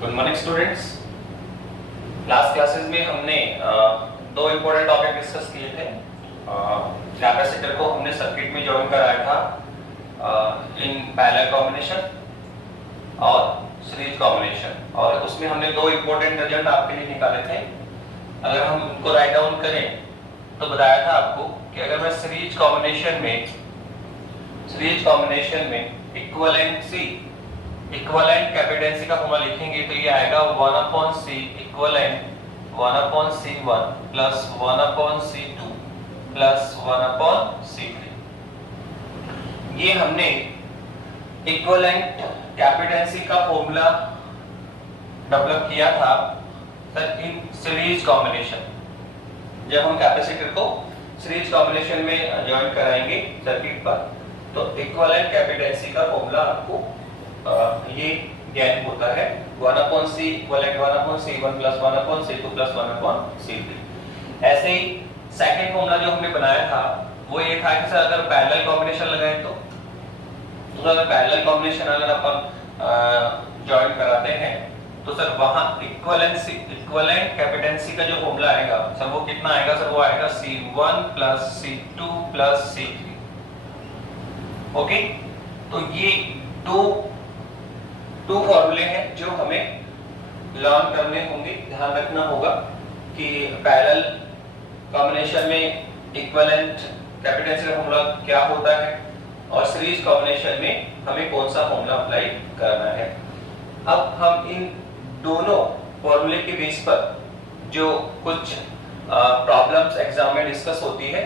Good morning students. Last classes में हमने दो इम्पोर्टेंट टॉपिक डिस्कस किए थे। कैपेसिटर को हमने सर्किट में जॉइन कराया था इन पैरेलल कॉम्बिनेशन और सीरीज कॉम्बिनेशन, और उसमें हमने दो इम्पोर्टेंट रिजल्ट आपके लिए निकाले थे। अगर हम उनको राइट डाउन करें तो बताया था आपको कि अगर मैं सीरीज कॉम्बिनेशन में इक्विवेलेंट कैपेसिटेंस का फॉर्मूला लिखेंगे तो ये आएगा 1/C equivalent 1/C1 plus 1/C2 plus 1/C3। ये हमने इक्विवेलेंट कैपेसिटेंस का फॉर्मूला डेवलप किया था सर इन सीरीज कॉम्बिनेशन। जब हम कैपेसिटर को सीरीज कॉम्बिनेशन में ज्वाइन कराएंगे सर्किट पर तो इक्विवेलेंट कैपेसिटेंस का फॉर्मूला आपको ये ज्ञान होता है 1/C equivalent 1/C1 plus 1/C2 plus 1/C3। ऐसे ही सेकंड फॉर्मूला जो हमने बनाया था वो ये था कि सर अगर पैरेलल कॉम्बिनेशन लगाएं तो अगर पैरेलल कॉम्बिनेशन अगर अपन जॉइन कराते हैं तो सर वहां इक्विवेलेंट कैपेसिटेंस का जो फॉर्मूला आएगा सर वो कितना आएगा? सर वो आएगा C1 plus C2 plus C3। Okay, तो ये दो फॉर्मूले हैं जो हमें लर्न करने होंगे, ध्यान रखना होगा कि पैरेलल कॉम्बिनेशन में इक्विवेलेंट कैपेसिटेंस का फॉर्मूला क्या होता है और सीरीज कॉम्बिनेशन में हमें कौन सा फॉर्मूला अप्लाई करना है। अब हम इन दोनों फॉर्मूले के बेस पर जो कुछ प्रॉब्लम्स एग्जाम में डिस्कस होती है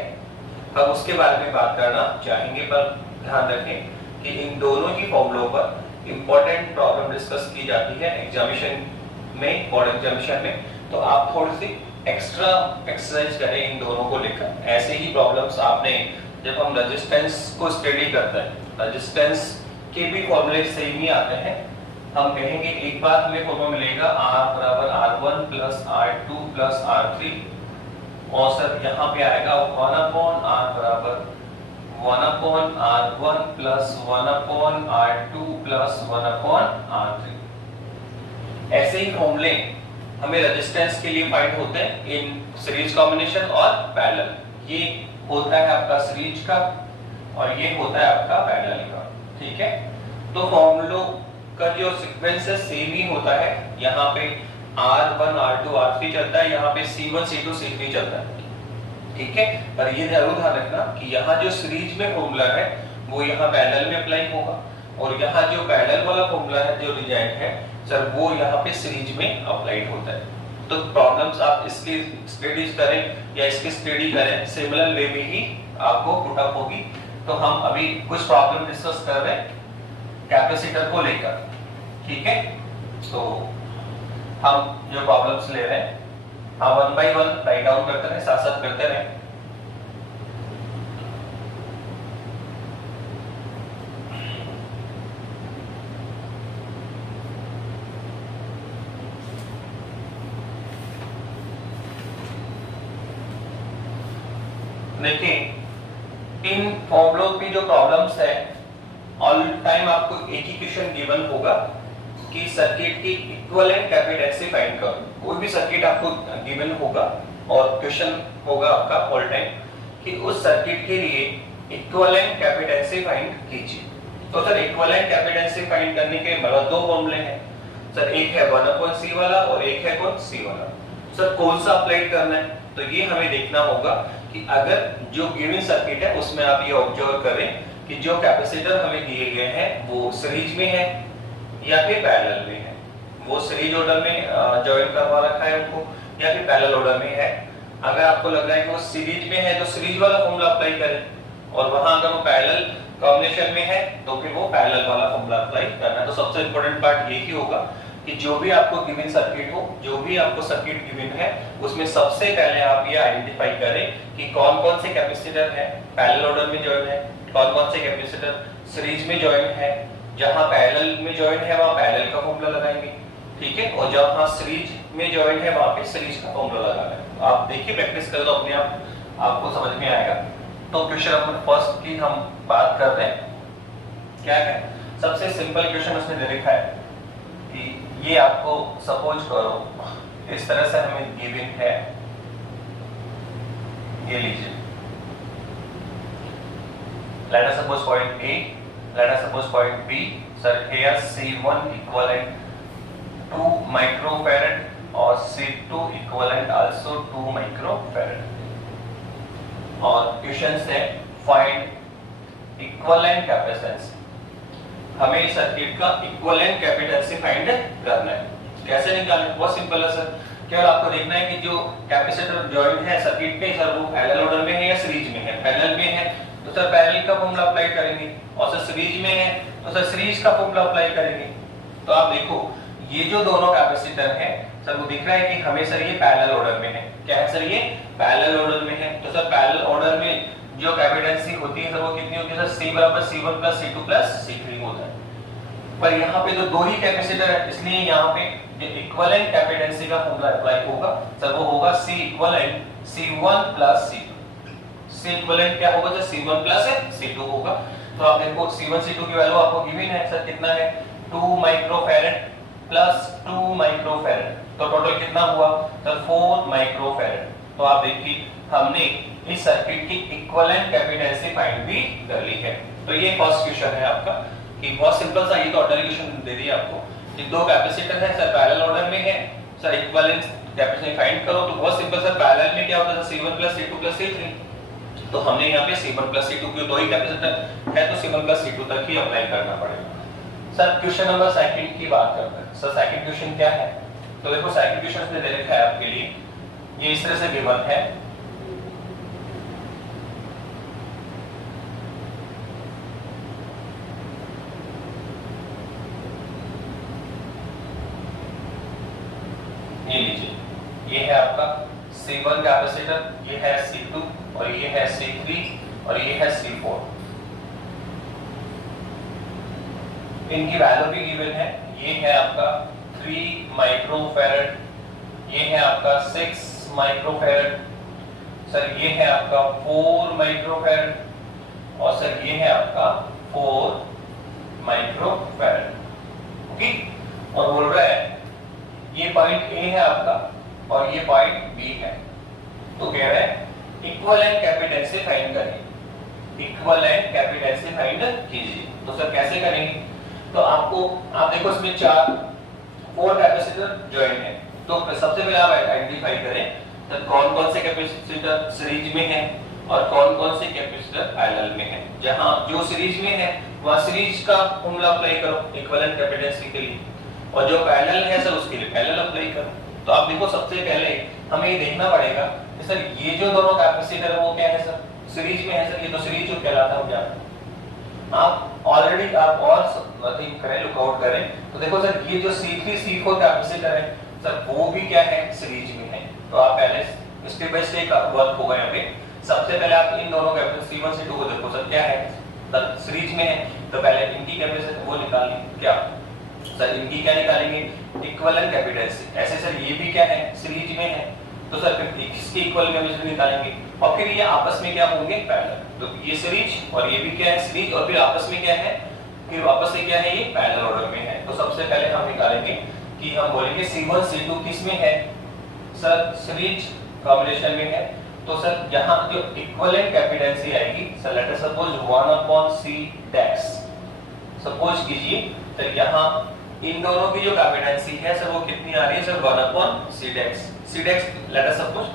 हम उसके बारे में बात करना चाहेंगे, पर ध्यान रखें कि इन दोनों ही फॉर्मूलों पर इंपॉर्टेंट प्रॉब्लम डिस्कस की जाती है एग्जामिनेशन में, बोर्ड एग्जामिनेशन में। तो आप थोड़ी सी एक्स्ट्रा एक्सरसाइज करें इन दोनों को लेकर। ऐसे ही प्रॉब्लम्स आपने जब हम रेजिस्टेंस को स्टडी करते हैं, रेजिस्टेंस के भी फॉर्मूले सेम ही आते हैं। हम कहेंगे एक बार हमें फॉर्मूला मिलेगा R बराबर R1 plus R2 plus R3, और सर यहाँ पे आएगा 1/R बराबर 1/R1 plus 1/R2 plus 1/R3। ऐसे ही फॉर्मूले हमें रेजिस्टेंस के लिए फाइंड होते हैं इन सीरीज कॉम्बिनेशन और पैरेलल। ये होता है आपका सीरीज का और ये होता है आपका पैरेलल का। ठीक है, तो फॉर्मूलों का जो सीक्वेंस है सेम ही होता है। यहाँ पे R1 R2 R3 चलता है, यहाँ पे C1 C2 C3 चलता है। ठीक है, पर ये जरूर ध्यान रखना कि यहाँ जो सीरीज में फॉर्मूला है वो यहाँ पैरेलल में अप्लाई होगा, और यहाँ जो पैरेलल वाला फॉर्मूला है जो रिजल्ट है सर वो यहाँ पे सीरीज में अप्लाइड होता है। तो प्रॉब्लम्स आप इसकी स्टडीज करें या इसकी स्टडी करें सिमिलर वे में ही आपको पुट अप होगी। तो हम अभी कुछ प्रॉब्लम डिस्कस कर रहे हैं कैपेसिटर को लेकर। ठीक है, तो हम जो प्रॉब्लम्स ले रहे हैं हम one by one write down करते रहे, साथ साथ करते रहे। देखिए इन फॉर्मूलों की जो प्रॉब्लम्स है ऑल टाइम आपको एक ही क्वेश्चन गिवन होगा कि सर्किट की इक्विवेलेंट कैपेसिटेंस फाइंड करो। कोई भी सर्किट आपको गिवन होगा और क्वेश्चन होगा आपका ऑल टाइम कि उस सर्किट के लिए इक्विवेलेंट कैपेसिटेंस फाइंड कीजिए। तो सर इक्विवेलेंट कैपेसिटेंस फाइंड करने के मतलब दो फॉर्मूले हैं सर, एक है 1/C वाला और एक है कौन C वाला। सर कौन सा अप्लाई करना है तो ये हमें देखना होगा कि अगर जो गिवन सर्किट है उसमें आप ये ऑब्जर्व करें कि जो कैपेसिटर हमें दिए गए हैं वो सीरीज में है या फिर पैरेलल में है। वो सीरीज ऑर्डर में जॉइन करवा रखा है उनको या फिर पैरेलल ऑर्डर में है। अगर आपको लग रहा है कि वो सीरीज में है तो सीरीज वाला फॉर्मूला अप्लाई करें, और वहां अगर वो पैरेलल कॉम्बिनेशन में है तो फिर वो पैरेलल वाला फॉर्मूला अप्लाई करना है। तो सबसे इंपॉर्टेंट पार्ट ये ही होगा कि जो भी आपको गिवन सर्किट हो, जो भी आपको सर्किट गिवन है उसमें सबसे पहले आप ये आइडेंटिफाई करें कि कौन-कौन से कैपेसिटर है पैरेलल ऑर्डर में जॉइन है, कौन-कौन से कैपेसिटर सीरीज में जॉइन है। जहां पैरेलल में जॉइन है वहां पैरेलल का फॉर्मूला लगाएंगे, ठीक है, और जहां सीरीज में जॉइन है वहां पे सीरीज का फॉर्मूला लगाना है। आप देखिए प्रैक्टिस कर लो, अपने आप आपको समझ में आएगा। तो क्वेश्चन नंबर फर्स्ट की हम बात करते हैं। क्या है? सबसे सिंपल क्वेश्चन उसने दे रखा है कि ये आपको सपोज करो इस तरह से हमें गिवन है, ये लीजिए, let us suppose point A, let us suppose point B. Sir, here C1 equivalent 2 microfarad और C2 equivalent also 2 microfarad. और क्वेश्चन है फाइंड इक्विवेलेंट कैपेसिटेंस, हमें सर्किट का इक्विवेलेंट कैपेसिटेंस फाइंड करना है। कैसे निकालें? बहुत सिंपल है सर, केवल आपको देखना है कि जो कैपेसिटर जॉइंट है सर्किट पे सर वो पैरेलल ऑर्डर में है या सीरीज में है। पैरेलल में है तो सर पैरेलल का फॉर्मूला अप्लाई करेंगे, और सर सीरीज में है तो सर सीरीज का फॉर्मूला अप्लाई करेंगे। तो आप देखो ये जो दोनों कैपेसिटर है सर वो दिख रहा है कि हमें सर ये पैरेलल ऑर्डर में है। क्या है सर? ये पैरेलल ऑर्डर में है। तो सर पैरेलल ऑर्डर में जो कैपेसिटेंस होती है सर वो कितनी होती है? सर C बराबर C1 plus C2 plus C3 होता है। पर यहाँ पे तो दो ही कैपेसिटर है, इसलिए यहाँ पे जो इक्विवेलेंट कैपेसिटेंस का फॉर्मूला अप्लाई होगा सर वो होगा C equivalent C1 plus C2। C equivalent क्या होगा सर? C1 प्लस C2 होगा। तो आप देखो C1 C2 की वैल्यू आपको गिवन है सर, कितना है? 2 माइक्रोफैरड प्लस 2 माइक्रोफैरड, तो टोटल कितना हुआ सर? 4 माइक्रोफैरड। तो आप देखिए हमने इस सर्किट की इक्विवेलेंट कैपेसिटेंस फाइंड भी कर ली है। तो ये फर्स्ट क्वेश्चन है आपका कि बहुत सिंपल सा, ये तो ऑर्डर इक्वेशन दे दी आपको कि दो कैपेसिटर है सर पैरेलल ऑर्डर में है सर, इक्विवेलेंट कैपेसिटेंस फाइंड करो। तो बहुत सिंपल सर, पैरेलल में क्या होता है? C1 plus C2 plus C3। तो हमने यहाँ पे C1 प्लस C2 की दो ही कैपेसिटर है तो C1 प्लस C2 तक ही अप्लाई करना पड़ेगा। सर क्वेश्चन नंबर सेकंड की बात करते हैं। सर सेकंड क्वेश्चन क्या है? तो देखो सेकंड क्वेश्चन में दे रखा है आपके लिए, ये इस तरह से गिवन है, ये लीजिए, ये है आपका C1 कैपेसिटर, ये है C2 और ये है C3 और ये है C4। इनकी वैल्यू भी गिवन है, ये है आपका 3 माइक्रोफैरड, ये है आपका 6 माइक्रोफैरड, सर ये है आपका 4 माइक्रोफैरड और सर ये है आपका 4 माइक्रोफैरड। ओके, और बोल रहा है ये पॉइंट ए है आपका और ये पॉइंट बी है। तो कह रहा है इक्विवेलेंट कैपेसिटेंस फाइंड करें, इक्विवेलेंट कैपेसिटेंस फाइंड कीजिए। तो सर कैसे करेंगे? तो आपको आप देखो इसमें 4 कैपेसिटर ज्वाइन है, तो सबसे पहले आप आइडेंटिफाई करें तो कौन कौन से कैपेसिटर सीरीज में है और कौन कौन से कैपेसिटर पैरेलल में है। जहां जो सीरीज में है वहां सीरीज का फॉर्मूला अप्लाई करो इक्विवेलेंट कैपेसिटेंस के लिए, और जो पैरेलल है सर उसके लिए पैरेलल अप्लाई करो। तो आप देखो सबसे पहले हमें ये देखना पड़ेगा कि सर ये जो दोनों कैपेसिटर है वो क्या है सर? सीरीज में है सर, ये तो सीरीज जो कहलाता है क्या? आप ऑलरेडी आप और नथिंग करें, लुकआउट करें तो देखो सर ये जो C3 C4 कैपेसिटर है सर वो भी क्या है? सीरीज में है। तो आप पहले स्टेप बाय स्टेप वर्क होगा यहाँ पे। सबसे पहले आप इन दोनों कैपेसिटर C1 C2 को देखो सर क्या है? सर सीरीज में है, तो पहले इनकी कैपेसिटी वो निकाल लें। क्या सर? इनकी क्या निकालेंगे? Equivalent capacitance. ऐसे सर ये भी क्या है? सीरीज में है, तो सर फिर इसकी इक्वल कैपेसिटी निकालेंगे और फिर ये आपस में क्या होंगे? पैरेलल। तो ये सीरीज और ये भी क्या है? सीरीज, और फिर आपस में क्या है? फिर वापस से क्या है? ये पैरेलल ऑर्डर में है। तो सबसे पहले हम निकालेंगे कि हम बोलेंगे C1 C2 किस में है? सर सीरीज कॉम्बिनेशन में है। तो सर यहाँ जो इक्विवेलेंट कैपेसिटेंस आएगी sir, let us suppose 1/C डेक्स। सपोज कीजिए सर यहाँ इन दोनों की जो कैपेसिटेंस है सर वो कितनी आ रही है सर? 1/C डेक्स। C डेक्स लेट अस सपोज,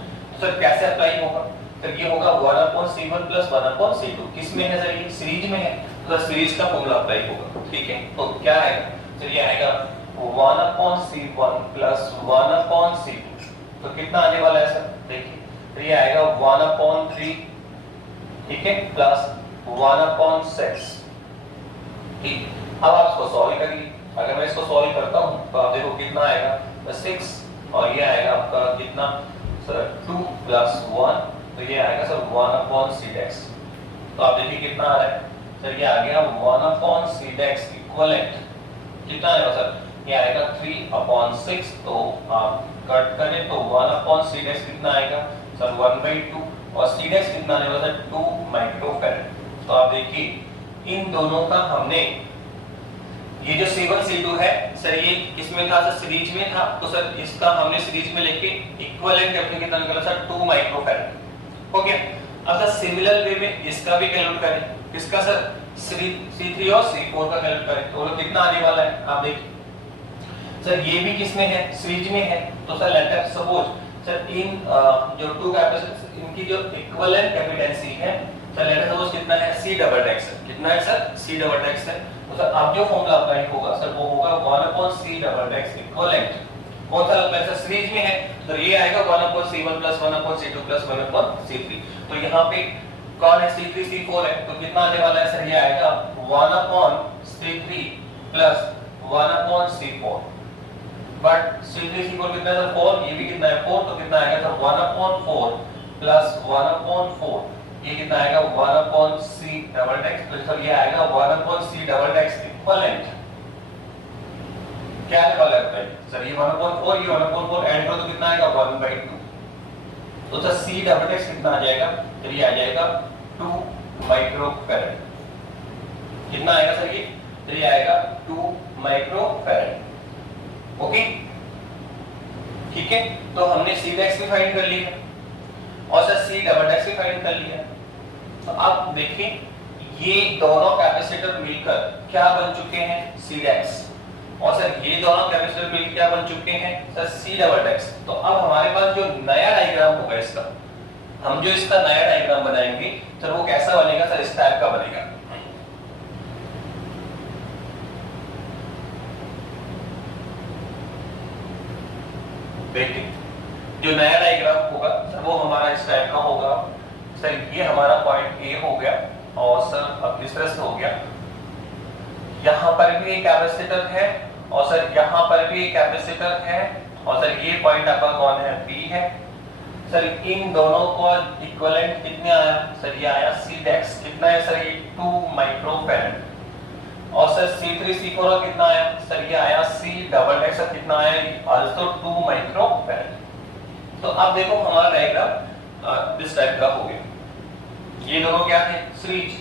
सर कैसे अप्लाई होगा? तो ये होगा 1/C1 प्लस 1/C2। किस में है सर? ये सीरीज में है, तो सीरीज का फॉर्मूला अप्लाई होगा। ठीक है, तो क्या आएगा? चलिए आएगा 1/C1 प्लस 1/C2। तो कितना आने वाला है सर? देखिए तो ये आएगा 1/3, ठीक है, प्लस 1/6। ठीक, अब आप इसको सॉल्व करिए। अगर मैं इसको सॉल्व करता हूं तो आप देखो कितना आएगा? 6 और ये आएगा आपका कितना सर? 2 प्लस 1, तो ये आएगा सर 1/C डेक्स। तो आप देखिए कितना आ रहा है सर? ये आ गया 1/C डेक्स इक्विवेलेंट कितना आएगा सर? ये आएगा 3/6। तो आप कट करें तो 1/C डेक्स कितना आएगा सर? 1/2, और C डेक्स कितना आने वाला सर? 2 माइक्रोफैरड। तो आप देखिए इन दोनों का हमने ये जो C1 C2 है सर ये किसमें था सर, सीरीज में था, तो सर इसका हमने सीरीज में लेके इक्विवेलेंट कैपेसिटेंस कितना निकला सर 2 माइक्रोफैराड हो गया। अब सर सिमिलर वे में इसका भी कैलकुलेट करें, किसका सर C3 और C4 का कैलकुलेट करें तो कितना आने वाला है आप देखिए सर, ये भी किसमें है सीरीज में है, तो sir let us suppose sir इन जो टू कैपेसिटेंस इनकी जो इक्विवेलेंट कैपेसिटेंसी है सर लेट अस सपोज कितना है C डबल डेक्स, कितना है सर C डबल डेक्स है, तो सर अब जो फॉर्मूला अप्लाई होगा सर वो होगा 1/C डबल डेक्स इक्विवेलेंट, कौन सा लगता है सर सीरीज में है तो ये आएगा 1/C1 + 1/C2 + 1/C3, तो यहाँ पे कौन है C3 C4 है तो कितना आने वाला है सर, ये आएगा 1/C3 + 1/C4, but C3 C4 कितना है सर 4, ये भी कितना है 4, तो कितना आएगा सर 1/4 + 1/4, ये कितना आएगा 1/C डबल डेक्स, तो सर ये आएगा 1/C डबल डेक्स इक्विवेलेंट, क्या आने वाला है सर ये 1/4 ये 1/4 ऐड करो तो कितना आएगा 1/2, तो सर C डबल डेक्स कितना आ जाएगा, तो ये आ जाएगा 2 माइक्रोफैराड, कितना आएगा सर ये, तो ये आएगा 2 माइक्रोफैराड, ओके ठीक है। तो हमने C डेक्स भी फाइंड कर लिया और सर C डबल डेक्स भी फाइंड कर लिया, तो अब देखिए ये दोनों कैपेसिटर मिलकर क्या बन चुके हैं C डेक्स, और सर ये दोनों कैपेसिटर मिलकर क्या बन चुके हैं सर C डबल डेक्स। तो अब हमारे पास जो नया डायग्राम होगा इसका, हम जो इसका नया डायग्राम बनाएंगे सर वो कैसा बनेगा सर, इस टाइप का बनेगा, देखिए जो नया डायग्राम होगा सर वो हमारा इस टाइप का होगा, सर ये हमारा पॉइंट ए हो गया और सर अब इस तरह से हो गया, यहाँ पर भी एक कैपेसिटर है और सर यहाँ पर भी एक कैपेसिटर है और सर ये पॉइंट आपका कौन है बी है, सर इन दोनों को इक्विवेलेंट कितने आया सर, ये आया C डेक्स, कितना है सर ये 2 माइक्रोफैराड, और सर C3 C4 का कितना आया सर, ये आया C डबल डेक्स, कितना आया आल्सो 2 माइक्रोफैराड। तो अब देखो हमारा डायग्राम इस टाइप का हो गया, ये दोनों क्या थे सीरीज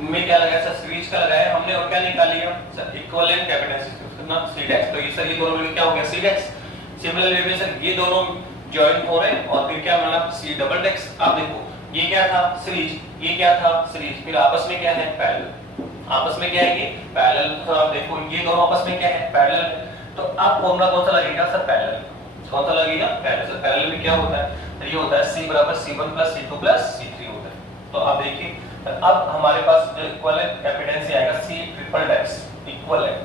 में, क्या लगाया सर सीरीज का लगाया हमने, और क्या निकाल लिया सर इक्विवेलेंट कैपेसिटेंस कितना C डेक्स, तो ये सर ये दोनों मिलकर क्या हो गया C डेक्स। सिमिलर वे में सर ये दोनों जॉइन हो रहे हैं और फिर क्या मिला C डबल डेक्स। आप देखो ये क्या था सीरीज, ये क्या था सीरीज, फिर आपस में क्या है पैरेलल, आपस में क्या है ये पैरेलल, तो आप देखो ये दोनों आपस में क्या है पैरेलल, तो अब फॉर्मूला कौन सा लगेगा सर पैरेलल, कौन सा लगेगा पैरेलल, सर पैरेलल में क्या होता है तो ये होता है C = C1 + C2 + C3 होता है। तो आप देखिए अब हमारे पास जो इक्विवेलेंट कैपेसिटेंस आएगा C ट्रिपल डेक्स इक्विवेलेंट,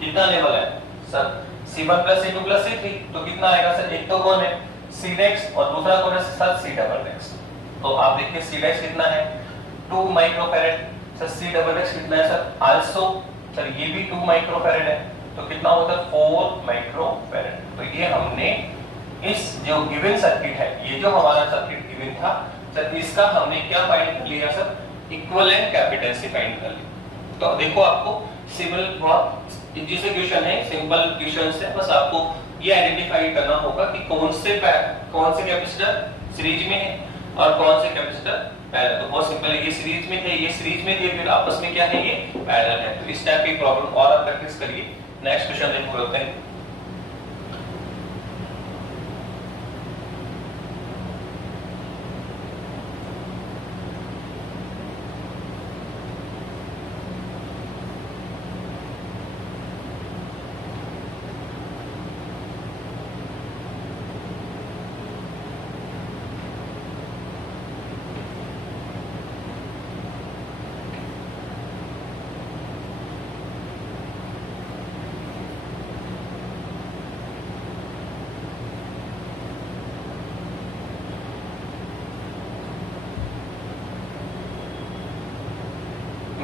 कितना लेवल है सर C1 + C2 + C3, तो कितना आएगा सर, एक तो कौन है C डेक्स और दूसरा कौन है सर C डबल डेक्स, तो आप देखिए C डेक्स कितना है 2 microfarad, sir C double dash कितना है सर आल्सो, सर ये भी 2 माइक्रोफैराड है, तो कितना होता है 4 माइक्रोफैराड। तो ये हमने इस जो गिवन सर्किट है, ये जो हमारा सर्किट गिवन था सर, इसका हमने क्या फाइंड कर लिया सर, इक्विवेलेंट कैपेसिटेंस फाइंड कर ली। तो देखो आपको सिंपल बहुत इजी से क्वेश्चन है, सिंपल क्वेश्चन है, बस आपको ये आइडेंटिफाई करना होगा कि कौन से कैपेसिटर सीरीज में है और कौन से कैपेसिटर पैरेलल। तो बहुत सिंपल है, ये सीरीज में थे, ये सीरीज में थे, फिर आपस में क्या है ये पैरेलल है। तो इस टाइप की प्रॉब्लम और आप प्रैक्टिस करिए। नेक्स्ट क्वेश्चन देखो होते हैं,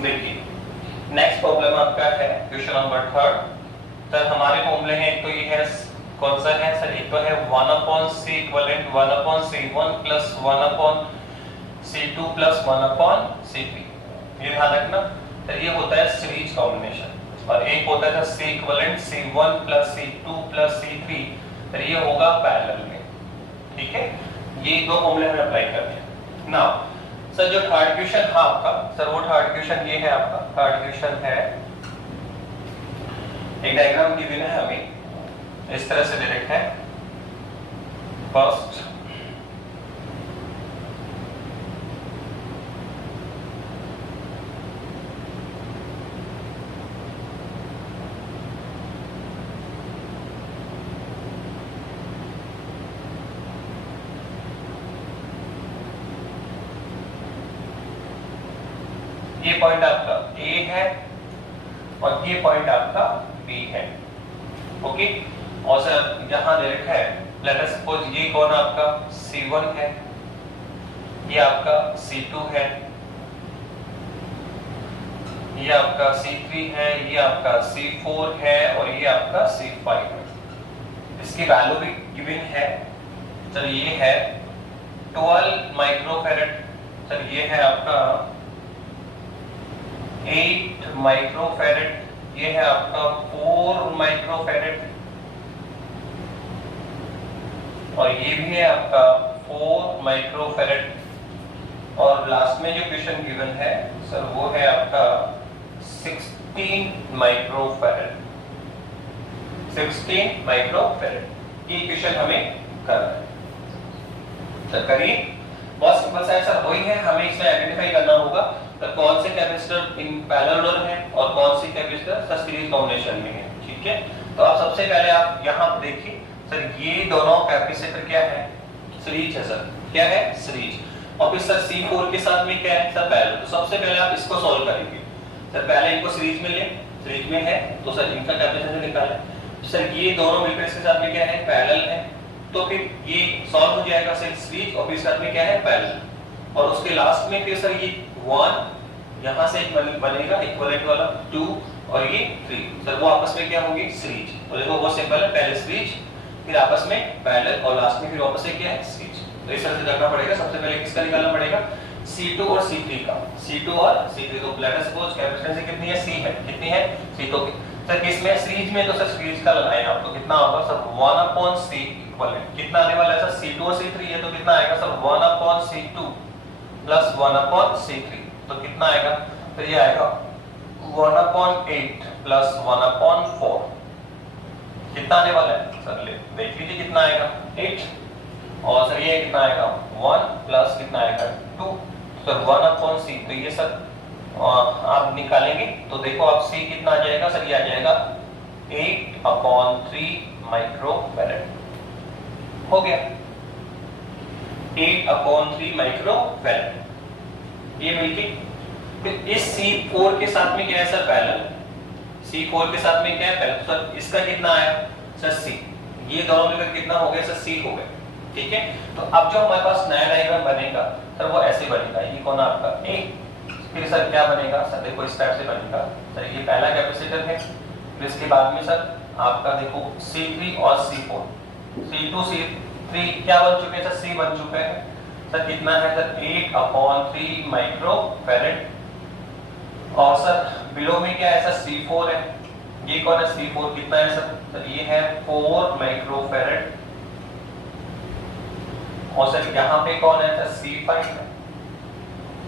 देखिए नेक्स्ट प्रॉब्लम आपका है क्वेश्चन नंबर 3। सर हमारे फॉर्मूले हैं, एक तो ये है कौन सा है सर, एक तो है 1/C equivalent 1/C1 + 1/C2 + 1/C3, ये ध्यान रखना सर, ये होता है सीरीज कॉम्बिनेशन, और एक होता है C equivalent C1 + C2 + C3, sir ये होगा पैरेलल में, ठीक है। ये दो फॉर्मूले हमें अप्लाई करने हैं। नाउ सर जो थर्ड क्वेश्चन है आपका, सर वो थर्ड क्वेश्चन ये है आपका, थर्ड क्वेश्चन है एक डायग्राम गिवन है हमें, इस तरह से दे रखा है। फर्स्ट ये पॉइंट आपका ए है और ये पॉइंट आपका बी है। ओके, और सर यहां दे रखा है, लेट अस सपोज ये कौन आपका C1 है, ये आपका C2 है, ये आपका C3 है, ये आपका C4 है और ये आपका C5 है। इसकी वैल्यू भी गिवन है सर, ये है 12 माइक्रोफैरड, सर ये है आपका 8 माइक्रोफैरड, ये है आपका 4 माइक्रोफैरड और ये भी है आपका 4 माइक्रोफैरड और लास्ट में जो क्वेश्चन गिवन है सर वो है आपका 16 माइक्रोफैरड। 16 माइक्रोफैरड ये क्वेश्चन हमें करना है। सर करिए, बहुत सिंपल सा है सर, वही है, हमें इसमें आइडेंटिफाई करना होगा तो कौन से कैपेसिटर इन पैरेलल है और कौन सी कैपेसिटर सर सीरीज कॉम्बिनेशन में है। ठीक है, तो आप सबसे पहले आप यहां देखिए सर, ये दोनों कैपेसिटर क्या है, सीरीज है सर, क्या है सीरीज। और फिर सर C4 के साथ में क्या है सर पैरेलल। तो सबसे पहले आप इसको सॉल्व करेंगे सर, पहले इनको सीरीज में ले, सीरीज में है तो सर इनका कैपेसिटर निकालें। सर ये दोनों मिलकर इसके साथ में क्या है पैरेलल है, तो फिर ये सॉल्व हो जाएगा सर सीरीज और फिर साथ में क्या है पैरेलल और उसके लास्ट में फिर सर ये 1 यहां से एक बनेगा इक्विवेलेंट वाला 2 और ये 3, सर वो आपस में क्या होगी सीरीज। तो देखो बहुत सिंपल है, पहले सीरीज फिर आपस में पैरेलल और लास्ट में फिर वापस से क्या है सीरीज। तो इस तरह से करना पड़ेगा। सबसे पहले किसका निकालना पड़ेगा C2 और C3 का, C2 और C3। तो लेट अस सपोज कैपेसिटेंस कितनी है C है, कितनी है C। तो सर किसमें सीरीज में, तो सर सीरीज का लगाएं आप, तो कितना होगा सर 1/C इक्विवेलेंट। कितना आने वाला है सर C2 और C3 है तो कितना आएगा सर 1/C2 प्लस 1/C3, तो कितना आएगा, तो ये आएगा 1/8 प्लस 1/4। कितना आने वाला है सर, ले देख लीजिए कितना आएगा 8 और सर ये कितना आएगा 1 प्लस कितना आएगा 2, सर 1/C। तो ये सर आप निकालेंगे तो देखो आप C कितना आ जाएगा सर, ये आ जाएगा 8/3 माइक्रोफैरड। हो गया 8/3 माइक्रोफैरड। ये मिलके फिर इस C4 के साथ में क्या है सर पैरेलल, C4 के साथ में क्या है पैरेलल, सर इसका कितना आया सर C, ये दोनों मिलकर कितना हो गया सर C हो गया। ठीक है, तो अब जो हमारे पास नया डायग्राम बनेगा सर वो ऐसे बनेगा, ये कौन आपका A, फिर सर क्या बनेगा सर, देखो इस टाइप से बनेगा सर, ये पहला कैपेसिटर है, फिर इसके बाद में सर आपका देखो C3 और C4, C2 C3 क्या बन चुके हैं सर, C बन चुके हैं सर, कितना है सर 8/3 माइक्रोफैरड और सर बिलो में क्या है सर C4 है, ये कौन है C4 कितना है सर, ये है 4 माइक्रोफैरड और सर यहाँ पे कौन है सर C5 है,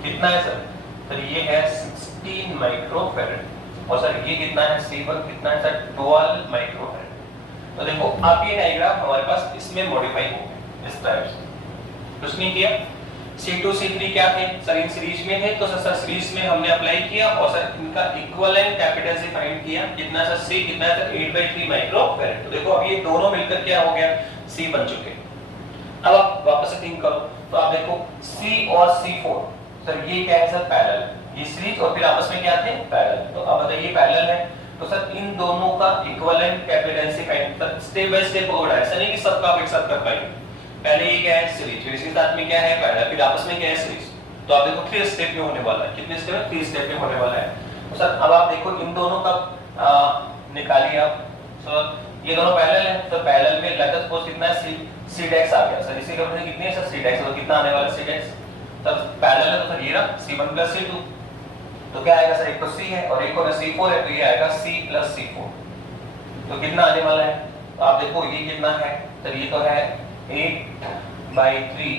कितना है सर ये है 16 माइक्रोफैरड और सर ये कितना है C1 कितना है सर 12 माइक्रोफैरड। तो देखो आप ये डायग्राम हमारे पास इसमें मॉडिफाई हो गए इस टाइप से, कुछ नहीं किया। C2 C3 क्या थे सर, इन सीरीज में थे तो सर सीरीज में हमने अप्लाई किया और सर इनका इक्विवेलेंट कैपेसिटेंस फाइंड किया, कितना सर C कितना है सर 8/3 माइक्रोफैरड। तो देखो अब ये दोनों मिलकर क्या हो गया C बन चुके। अब आप वापस से थिंक करो तो आप देखो C और C4 सर ये क्या है सर पैरेलल, ये सीरीज और फिर आपस में क्या थे पैरेलल। तो अब बताइए पैरेलल है तो सर इन दोनों का equivalent capacitance find, sir step by step होगा, ऐसा नहीं कि सबका आप एक साथ कर पाएंगे। पहले ये क्या है सीरीज, फिर इसके साथ में क्या है पैरेलल, फिर आपस में क्या है सीरीज। तो आप देखो 3 स्टेप में होने वाला है, कितने स्टेप है 3 स्टेप में होने वाला है। तो सर अब आप देखो इन दोनों का निकालिए आप, सर ये दोनों पैरेलल है तो पैरेलल में लेट अस सपोज कितना है C' आ गया सर, इसी का मतलब कितनी है सर C' तो कितना आने वाला C', तब पैरेलल है तो सर ये रहा C1 + C2 तो क्या आएगा सर, एक तो C है और एक और C4 है तो ये आएगा C + C4 तो कितना आने वाला है। तो आप देखो ये कितना है सर, ये तो है 8/3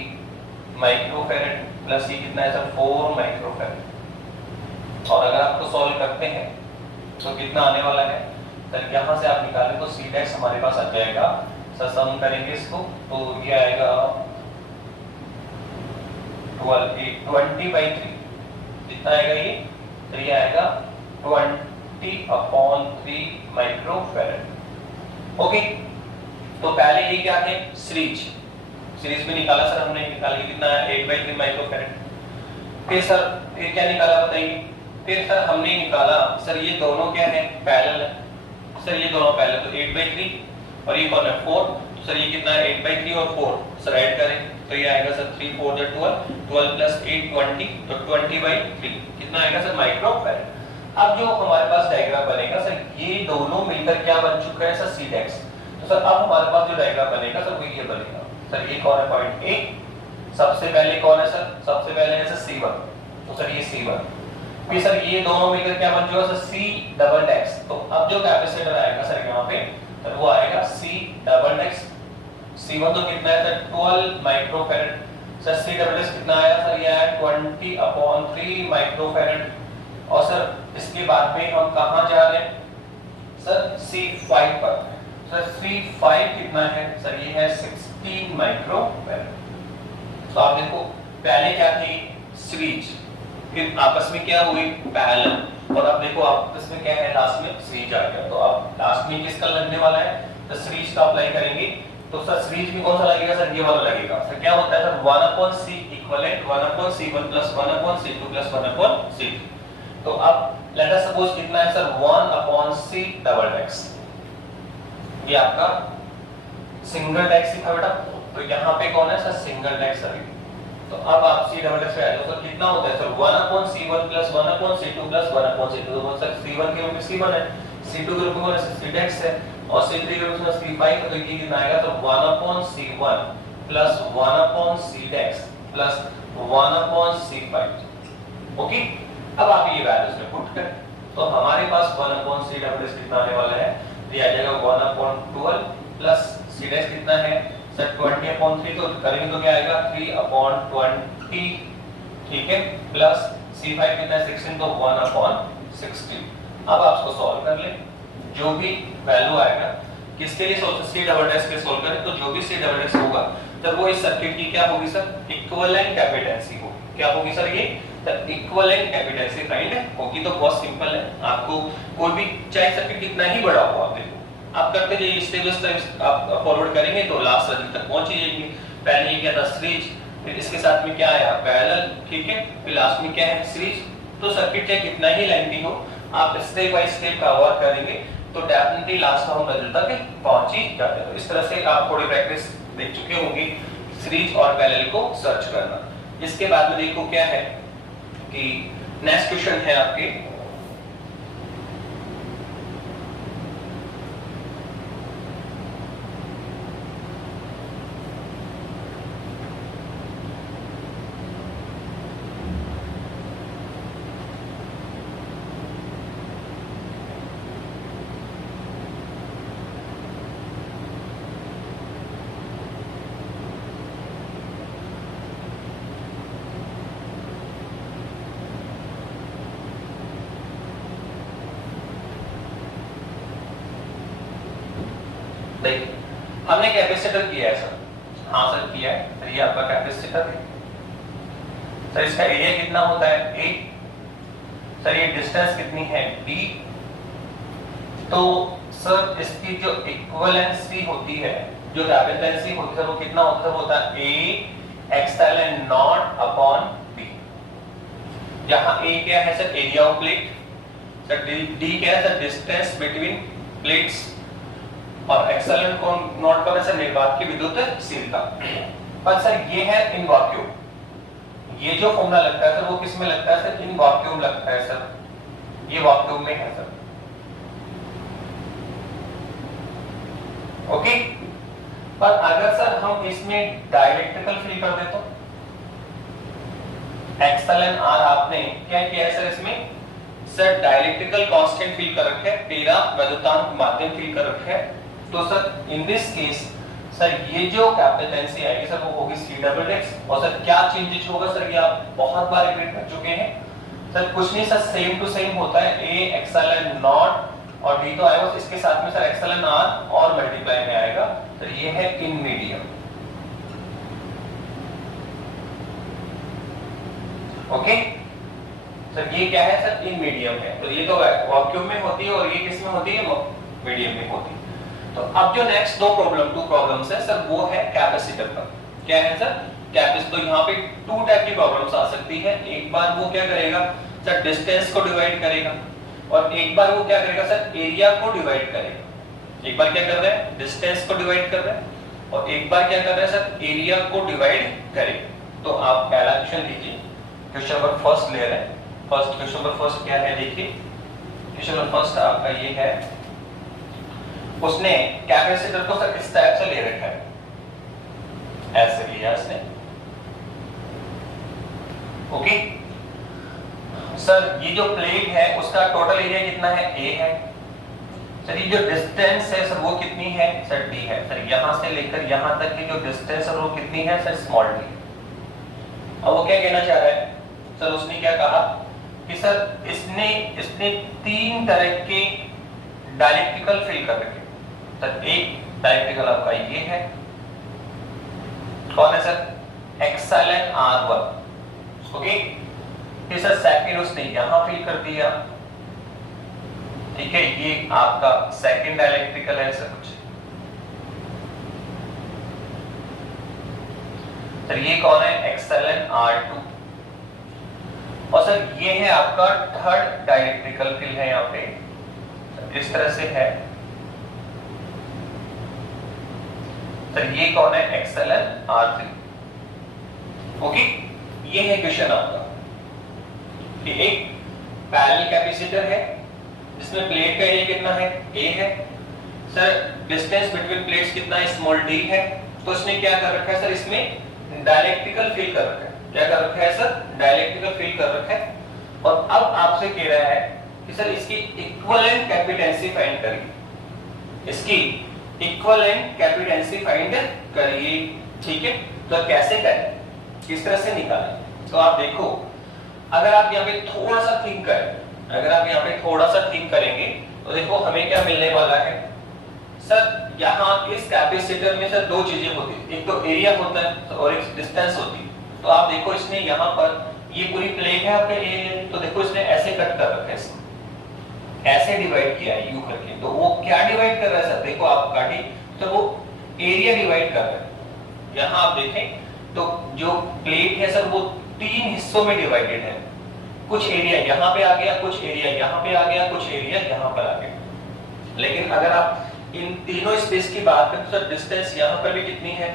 माइक्रोफैरड प्लस ये कितना है सर 4 माइक्रोफैरड और अगर आपको सॉल्व करते हैं तो कितना आने वाला है सर यहाँ से आप निकालें तो सी डेक्स हमारे पास आ जाएगा सर, सम करेंगे इसको तो ये आएगा 20/3 कितना आएगा ये, तो ये आएगा 20/3 माइक्रोफैरड। ओके, तो पहले ये क्या है, सीरीज में निकाला सर हमने, निकाल के कितना है 8/3 माइक्रोफैरड। फिर सर ये क्या निकाला बताइए, फिर सर हमने निकाला सर ये दोनों क्या है, पैरेलल है सर, ये दोनों पैरेलल, तो 8/3 और ये कौन है 4, तो सर ये कितना है 8/3 और 4 सर ऐड करें तो ये आएगा सर 3 4 12 12 प्लस 8 20, तो 20/3 कितना आएगा सर माइक्रोफैरड। अब जो हमारे पास डायग्राम बनेगा सर, ये दोनों मिलकर क्या बन चुका है सर, सी डेक्स। तो सर अब हमारे पास जो डायग्राम बनेगा सर वो ये बनेगा सर, ये कौन है पॉइंट ए, सबसे पहले कौन है सर, सबसे पहले है सर C1, तो सर ये C1, फिर सर ये दोनों मिलकर क्या बन जाएगा सर C डबल डेक्स। तो अब जो कैपेसिटर आएगा सर यहाँ पे सर वो आएगा C डबल डेक्स, C1 तो कितना है sir 12 microfarad, sir C double dash कितना आया सर, ये आया 20/3 माइक्रोफैरड। और सर इसके बाद में हम कहाँ जा रहे हैं सर C5 पर, सर C5 कितना है सर, ये है 16 माइक्रोफैरड। तो आप देखो पहले क्या थी सीरीज, फिर आपस में क्या हुई पैरेलल, और अब देखो आपस में क्या है लास्ट में सीरीज आ गया। तो अब लास्ट में किसका लगने वाला है, तो सीरीज का अप्लाई करेंगे, तो सर सीरीज में कौन सा लगेगा सर, ये वाला लगेगा सर। क्या होता है sir 1/c equivalent 1/c1 plus 1/c2 plus 1/c3। तो अब लेट अस सपोज कितना है सर 1/c डबल डेक्स, ये आपका सिंगल डेक्स था बेटा, तो यहाँ पे कौन है सर सिंगल डेक्स है। तो अब आप C डबल डेक्स पे आ जाओ, तो कितना होता है sir 1/c1 plus 1/c2 plus 1/c2, तो सर C1 के रूप में C1 है, C2 के रूप में C डेक्स है, और C3 के रूप में C5 है, तो ये कितना आएगा तो 1/c1 प्लस 1/c डेक्स प्लस 1/c5। ओके, अब आप ये वैल्यूज में पुट करें तो हमारे पास 1/c डबल डेक्स कितना आने वाला है, ये आ जाएगा 1/12 प्लस C डेक्स कितना है सर 20/3, तो करेंगे तो क्या आएगा 3/20, ठीक है, प्लस C5 कितना है 16, तो 1/16। अब आप इसको सॉल्व कर लें, जो भी वैल्यू आएगा किसके लिए सोल्व, C डबल डेक्स के सोल्व करें, तो जो भी C डबल डेक्स होगा तो वो इस सर्किट की क्या होगी सर इक्विवेलेंट कैपेसिटेंसी होगी। क्या होगी सर, ये इक्विवेलेंट कैपेसिटेंसी फाइंड होगी। तो बहुत सिंपल है, आपको कोई भी चाहे सर्किट कितना ही बड़ा हो, आप देखो आप करते जाइए स्टेप बाय स्टेप, आप फॉरवर्ड करेंगे तो लास्ट रिजल्ट तक पहुंच जाएंगे। पहले ये क्या था सीरीज, फिर इसके साथ में क्या आया पैरेलल, ठीक है, फिर लास्ट में क्या है सीरीज। तो सर्किट चाहे कितना ही लेंथी हो, आप स्टेप बाय स्टेप कवर करेंगे तो डेफिनेटली लास्ट हम रिजल्ट तक पहुंच ही जाते हैं। तो इस तरह से आप थोड़ी प्रैक्टिस देख चुके होंगे सीरीज और पैरेलल को सर्च करना। इसके बाद में देखो क्या है कि नेक्स्ट क्वेश्चन है आपके, हमने कैपेसिटर किया है सर, हाँ सर किया है, तो ये आपका कैपेसिटर है सर। इसका एरिया कितना होता है A, सर ये डिस्टेंस कितनी है D, तो सर इसकी जो इक्विवेलेंसी होती है, जो कैपेसिटेंसी होती है वो कितना होता है A epsilon not upon B, जहां A क्या है sir area of plate, sir D क्या है सर डिस्टेंस बिटवीन प्लेट्स, और एप्सिलॉन को नोट करने से निर्वात की विद्युतशीलता। पर सर ये है इन वैक्यूम, ये जो फॉर्मूला लगता है सर वो किस में लगता है सर, इन वैक्यूम लगता है सर, ये वैक्यूम में है सर। ओके, पर अगर सर हम इसमें डाइलेक्ट्रिकल फिल कर दे तो एप्सिलॉन r आपने क्या किया है सर, इसमें सर डाइलेक्ट्रिकल कांस्टेंट फिल कर रखा है, तेरा वैद्युतांक माध्यम फिल कर रखा है। तो sir in this case sir ये जो कैपेसिटेंसी आएगी सर वो होगी C डबल डेक्स, और सर क्या चेंजेस होगा सर ये आप बहुत बार रिपीट कर चुके हैं सर, कुछ नहीं सर सेम टू सेम होता है A एप्सिलॉन नॉट और डी तो आएगा इसके साथ में सर एक्सेलन आर और मल्टीप्लाई में आएगा, तो ये है इन मीडियम। ओके सर, ये क्या है सर, इन मीडियम है, तो ये तो वैक्यूम में होती है और ये किस में होती है, मीडियम में होती है। तो अब जो नेक्स्ट दो प्रॉब्लम्स है सर, वो है कैपेसिटर का। क्या है सर, कैपेसिटर। तो यहाँ पे टू टाइप की प्रॉब्लम्स आ सकती है। एक बार वो क्या करेगा सर, डिस्टेंस को डिवाइड करेगा, और एक बार वो क्या करेगा सर, एरिया को डिवाइड करेगा। एक बार क्या कर रहा है, डिस्टेंस को डिवाइड कर रहा है, और एक बार क्या कर रहा है सर, एरिया को डिवाइड करेगा। तो आप पहला क्वेश्चन लीजिए, क्वेश्चन नंबर फर्स्ट ले रहे हैं। फर्स्ट क्वेश्चन नंबर फर्स्ट क्या है, देखिए क्वेश्चन नंबर फर्स्ट आपका ये है, उसने कैपेसिटर को सर इस टाइप से ले रखा है, ऐसे लिया इसने। ओके सर, ये जो प्लेट है उसका टोटल एरिया कितना है, ए है सर। ये जो डिस्टेंस है सर वो कितनी है सर, डी है सर। यहां से लेकर यहां तक की जो डिस्टेंस है वो कितनी है सर, स्मॉल डी। अब वो क्या कहना चाह रहा है सर, उसने क्या कहा कि सर इसने तीन तरह के डायलेक्ट्रिकल फील्ड कर रखे सर। एक डायलेक्ट्रिकल आपका ये है, कौन है सर, एक्सेलन R1। ओके, फिर सर सेकंड उसने यहां फिल कर दिया, ठीक है, ये आपका सेकंड डायलेक्ट्रिकल है सर कुछ। सर ये कौन है, एक्सेलन R2। और सर ये है आपका थर्ड डायलेक्ट्रिकल फील्ड है, यहाँ पे इस तरह से है सर। ये कौन है, एक्सेलन R3। ओके, ये है क्वेश्चन आपका। एक पैरेलल कैपेसिटर है जिसमें प्लेट का एरिया कितना है, a है सर। डिस्टेंस बिटवीन प्लेट्स कितना है, स्मॉल d है। तो इसने क्या कर रखा है सर, इसमें डायलेक्ट्रिकल फील्ड कर रखा है। क्या कर रखा है सर, डायलेक्ट्रिकल फील्ड कर रखा है। और अब आपसे कह रहा है कि सर इसकी इक्विवेलेंट कैपेसिटेंसी फाइंड करिए, इसकी इक्विवेलेंट कैपेसिटेंसी फाइंड करिए, ठीक है। तो कैसे करें, किस तरह से निकालें, तो आप देखो, अगर आप यहाँ पे थोड़ा सा थिंक करें, अगर आप यहाँ पे थोड़ा सा थिंक करेंगे तो देखो हमें क्या मिलने वाला है सर। यहाँ इस कैपेसिटर में सर दो चीजें होती है, एक तो एरिया होता है और एक डिस्टेंस होती है। तो आप देखो इसने यहाँ पर ये पूरी प्लेट है आपका एरिया, तो देखो इसने ऐसे कट कर रखा है, इसमें ऐसे डिवाइड किया है यू करके। तो वो क्या डिवाइड कर रहा है सर, देखो आप काटी तो वो एरिया डिवाइड कर रहा है। यहाँ आप देखें तो जो प्लेट है सर वो तीन हिस्सों में डिवाइडेड है। कुछ एरिया यहाँ पे आ गया, कुछ एरिया यहाँ पे आ गया, कुछ एरिया यहाँ पर आ गया। लेकिन अगर आप इन तीनों स्पेस की बात करें तो सर डिस्टेंस यहाँ पर भी कितनी है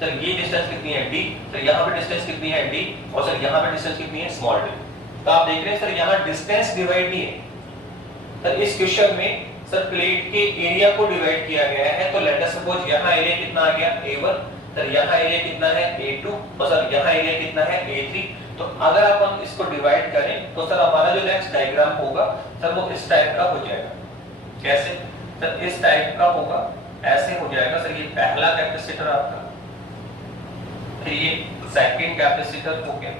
सर, ये डिस्टेंस कितनी है d, सर यहाँ पे डिस्टेंस कितनी है d, और सर यहाँ पे डिस्टेंस कितनी है स्मॉल d। तो आप देख रहे हैं सर यहाँ डिस्टेंस डिवाइड नहीं है सर। इस क्वेश्चन में सर प्लेट के एरिया को डिवाइड किया गया है। तो लेट अस सपोज यहाँ एरिया कितना आ गया a1, सर यहाँ एरिया कितना है a2, और सर यहाँ एरिया कितना है a3। तो अगर अपन इसको डिवाइड करें तो सर हमारा जो नेक्स्ट डायग्राम होगा सर वो इस टाइप का हो जाएगा। कैसे सर, इस टाइप का होगा, ऐसे हो जाएगा सर। ये पहला कैपेसिटर आपका, फिर ये सेकंड कैपेसिटर हो गया,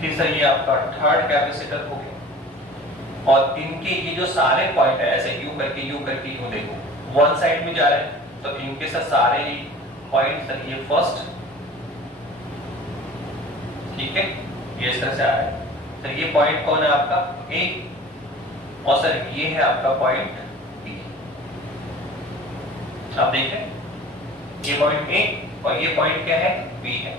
फिर सर ये आपका थर्ड कैपेसिटर हो गया। और इनके ये जो सारे पॉइंट है ऐसे यू करके यूं देखो वन साइड में जा रहे हैं, तो इनके सर सारे पॉइंट सर ये फर्स्ट, ठीक है, ये इस तरह से आ रहा है सर। ये पॉइंट कौन है आपका, ए, और सर ये है आपका पॉइंट बी। आप देखें ये पॉइंट ए और ये पॉइंट क्या है, बी है।